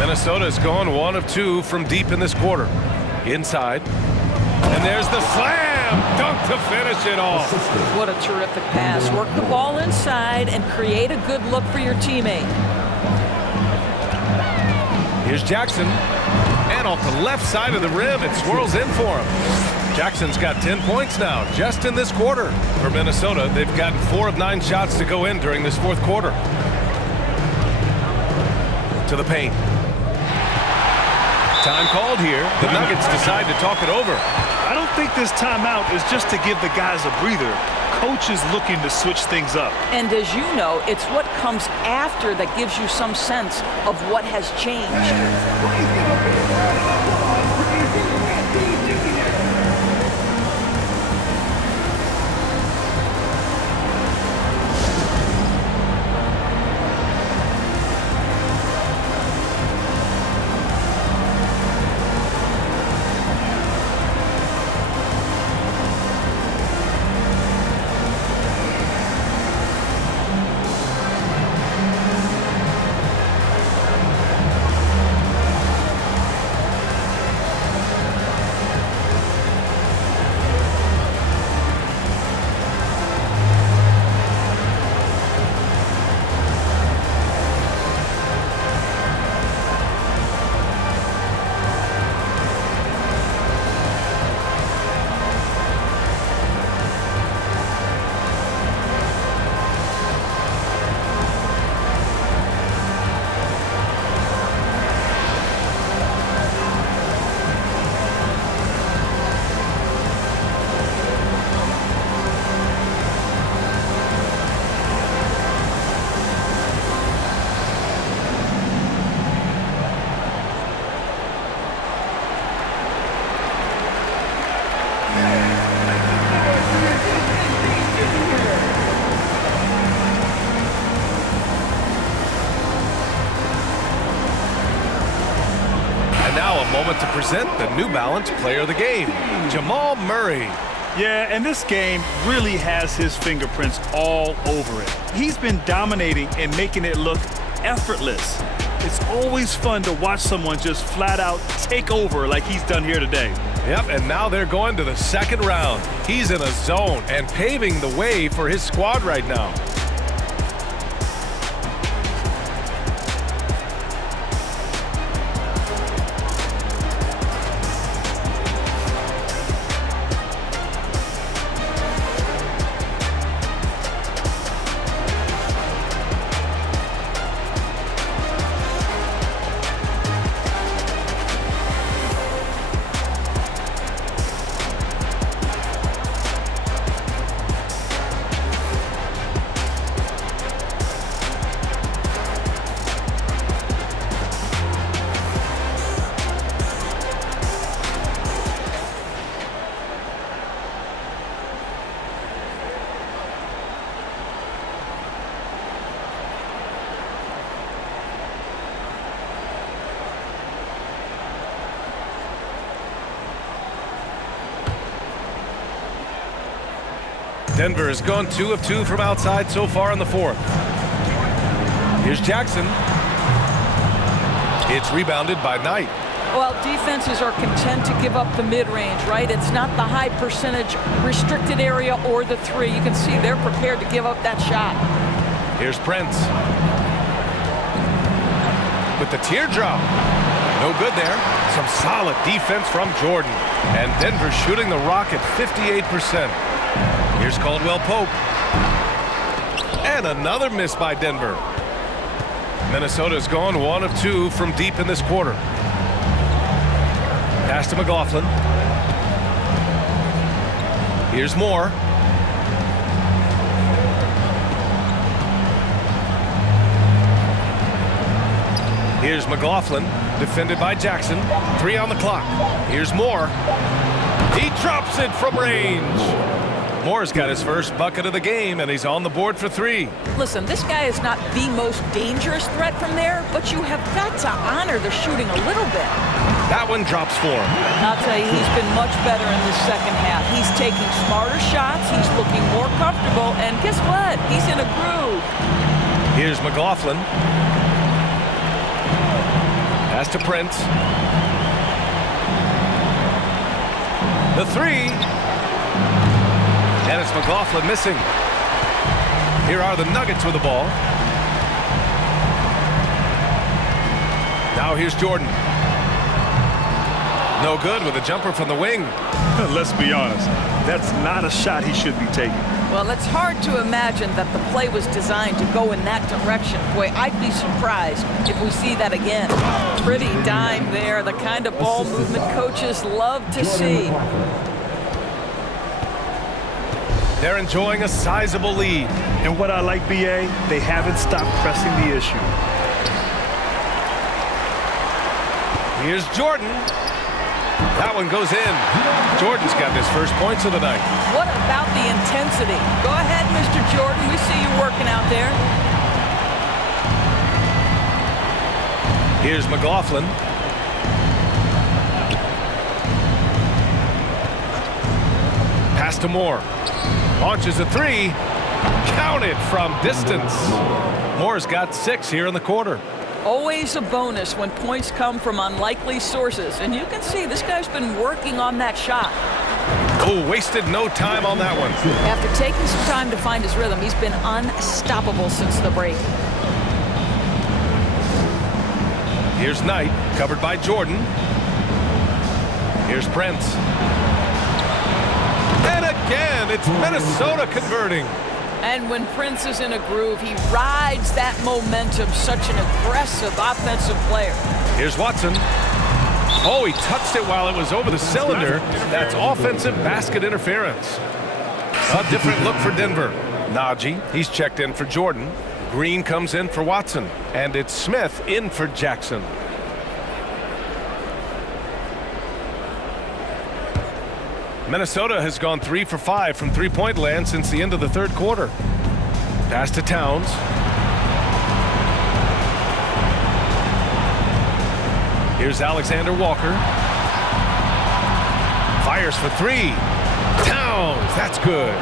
Minnesota's gone 1 of 2 from deep in this quarter. Inside. And there's the slam dunk to finish it off. What a terrific pass. Work the ball inside and create a good look for your teammate. Here's Jackson. And off the left side of the rim, it swirls in for him. Jackson's got 10 points now, just in this quarter. For Minnesota, they've gotten 4 of 9 shots to go in during this fourth quarter. To the paint. Time called here. The Nuggets decide to talk it over. I don't think this timeout is just to give the guys a breather. Coach is looking to switch things up. And as you know, it's what comes after that gives you some sense of what has changed. moment to present the New Balance Player of the Game, Jamal Murray. Yeah, and this game really has his fingerprints all over it. He's been dominating and making it look effortless. It's always fun to watch someone just flat out take over like he's done here today. Yep, and now they're going to the second round. He's in a zone and paving the way for his squad right now. Denver has gone 2 of 2 from outside so far in the fourth. Here's Jackson. It's rebounded by Knight. Well, defenses are content to give up the mid-range, right? It's not the high percentage restricted area or the three. You can see they're prepared to give up that shot. Here's Prince. With the teardrop. No good there. Some solid defense from Jordan. And Denver shooting the rock at 58%. Here's Caldwell Pope. And another miss by Denver. Minnesota's gone 1 of 2 from deep in this quarter. Pass to McLaughlin. Here's Moore. Here's McLaughlin, defended by Jackson. 3 on the clock. Here's Moore. He drops it from range. Moore's got his first bucket of the game, and he's on the board for 3. Listen, this guy is not the most dangerous threat from there, but you have got to honor the shooting a little bit. That one drops for him. I'll tell you, he's been much better in this second half. He's taking smarter shots. He's looking more comfortable, and guess what? He's in a groove. Here's McLaughlin. Pass to Prince. The 3. And it's McLaughlin missing. Here are the Nuggets with the ball. Now here's Jordan. No good with a jumper from the wing. Let's be honest, that's not a shot he should be taking. Well, it's hard to imagine that the play was designed to go in that direction. Boy, I'd be surprised if we see that again. Pretty dime there, the kind of ball movement coaches love to see. They're enjoying a sizable lead. And what I like, BA, they haven't stopped pressing the issue. Here's Jordan. That one goes in. Jordan's got his first points of the night. What about the intensity? Go ahead, Mr. Jordan. We see you working out there. Here's McLaughlin. Pass to Moore. Launches a 3. Counted from distance. Moore's got 6 here in the quarter. Always a bonus when points come from unlikely sources. And you can see this guy's been working on that shot. Oh, wasted no time on that one. After taking some time to find his rhythm, he's been unstoppable since the break. Here's Knight, covered by Jordan. Here's Prince. And again, it's Minnesota converting. And when Prince is in a groove, he rides that momentum. Such an aggressive offensive player. Here's Watson. Oh, he touched it while it was over the cylinder. That's offensive basket interference. A different look for Denver. Najee, he's checked in for Jordan. Green comes in for Watson. And it's Smith in for Jackson. Minnesota has gone 3 for 5 from three-point land since the end of the third quarter. Pass to Towns. Here's Alexander Walker. Fires for three. Towns, that's good.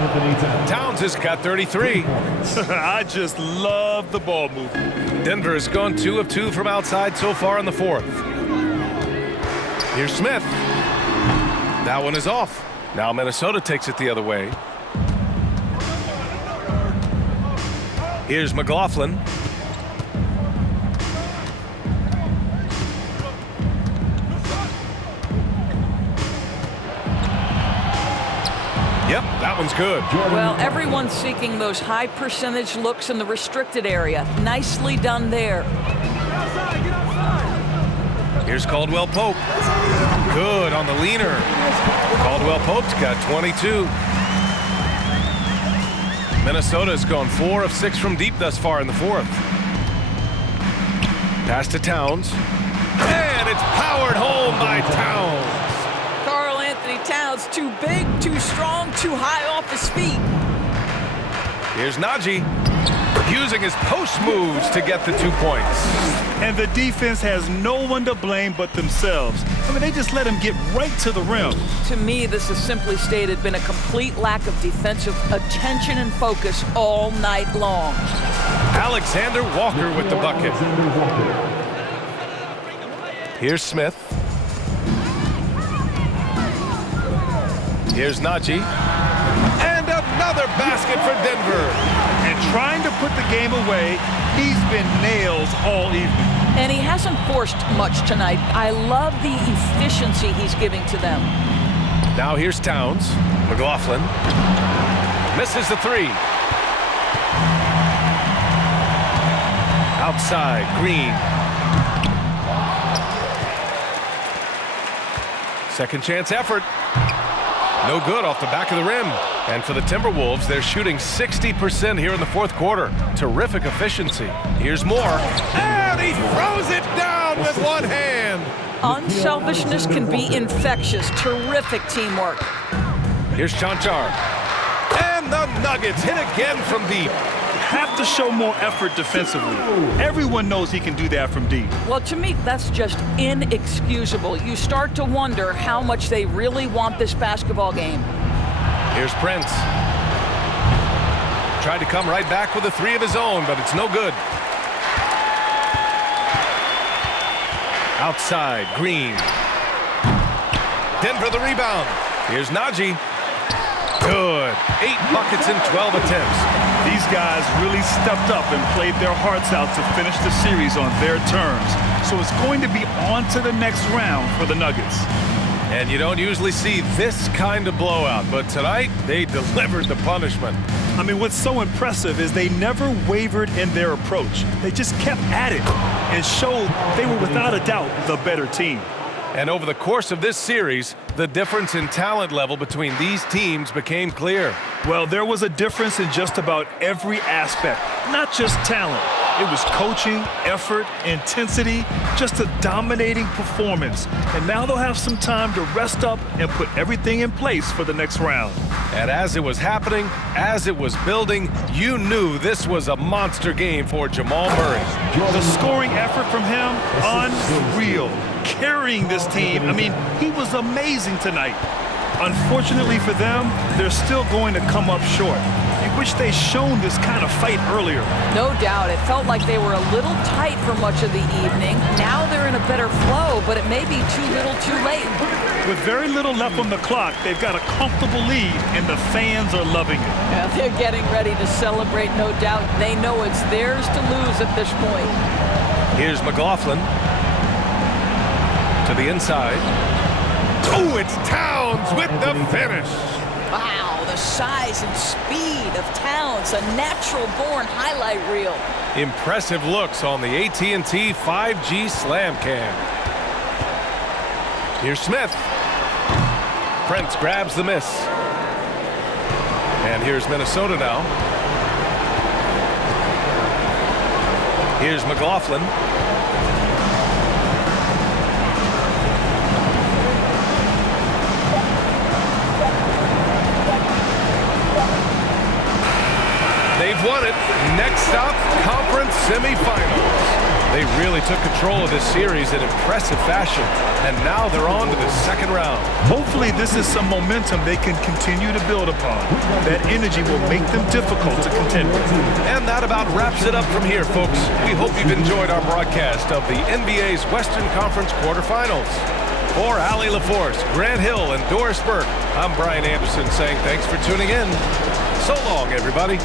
Towns has got 33. I just love the ball movement. Denver has gone 2 of 2 from outside so far in the fourth. Here's Smith. That one is off. Now Minnesota takes it the other way. Here's McLaughlin. Yep, that one's good. Well, everyone's seeking those high percentage looks in the restricted area. Nicely done there. Here's Caldwell Pope. Good on the leaner. Caldwell Pope's got 22. Minnesota's gone 4 of 6 from deep thus far in the fourth. Pass to Towns. And it's powered home by Towns. Towns too big, too strong, too high off his feet. Here's Najee using his post moves to get the 2 points. And the defense has no one to blame but themselves. I mean, they just let him get right to the rim. To me, this has simply stated been a complete lack of defensive attention and focus all night long. Alexander Walker with the bucket. Here's Smith. Here's Najee. And another basket for Denver. And trying to put the game away, he's been nails all evening. And he hasn't forced much tonight. I love the efficiency he's giving to them. Now here's Towns. McLaughlin. Misses the three. Outside, Green. Second chance effort. No good off the back of the rim. And for the Timberwolves, they're shooting 60% here in the fourth quarter. Terrific efficiency. Here's Moore. And he throws it down with one hand. Unselfishness can be infectious. Terrific teamwork. Here's Chanchar. And the Nuggets hit again from deep. Have to show more effort defensively. Everyone knows he can do that from deep. Well, to me, that's just inexcusable. You start to wonder how much they really want this basketball game. Here's Prince. Tried to come right back with a three of his own, but it's no good. Outside, Green. Denver the rebound. Here's Najee. Good. 8 buckets in 12 attempts. These guys really stepped up and played their hearts out to finish the series on their terms. So it's going to be on to the next round for the Nuggets. And you don't usually see this kind of blowout, but tonight they delivered the punishment. I mean, what's so impressive is they never wavered in their approach. They just kept at it and showed they were without a doubt the better team. And over the course of this series, the difference in talent level between these teams became clear. Well, there was a difference in just about every aspect, not just talent. It was coaching, effort, intensity, just a dominating performance. And now they'll have some time to rest up and put everything in place for the next round. And as it was happening, as it was building, you knew this was a monster game for Jamal Murray. The scoring effort from him, unreal. Carrying this team, I mean, he was amazing tonight. Unfortunately for them, they're still going to come up short. You wish they'd shown this kind of fight earlier. No doubt. It felt like they were a little tight for much of the evening. Now they're in a better flow, but it may be too little too late. With very little left on the clock, they've got a comfortable lead, and the fans are loving it. Yeah, they're getting ready to celebrate, no doubt. They know it's theirs to lose at this point. Here's McLaughlin. To the inside. Oh, it's Towns with the finish. Wow, the size and speed of Towns, a natural-born highlight reel. Impressive looks on the AT&T 5G Slam Cam. Here's Smith. Prince grabs the miss. And here's Minnesota now. Here's McLaughlin. They've won it. Next stop, conference semifinals. They really took control of this series in impressive fashion, and now they're on to the second round. Hopefully this is some momentum they can continue to build upon. That energy will make them difficult to contend with. And that about wraps it up from here, folks. We hope you've enjoyed our broadcast of the NBA's Western Conference Quarterfinals. For Allie LaForce, Grant Hill, and Doris Burke, I'm Brian Anderson saying thanks for tuning in. So long, everybody.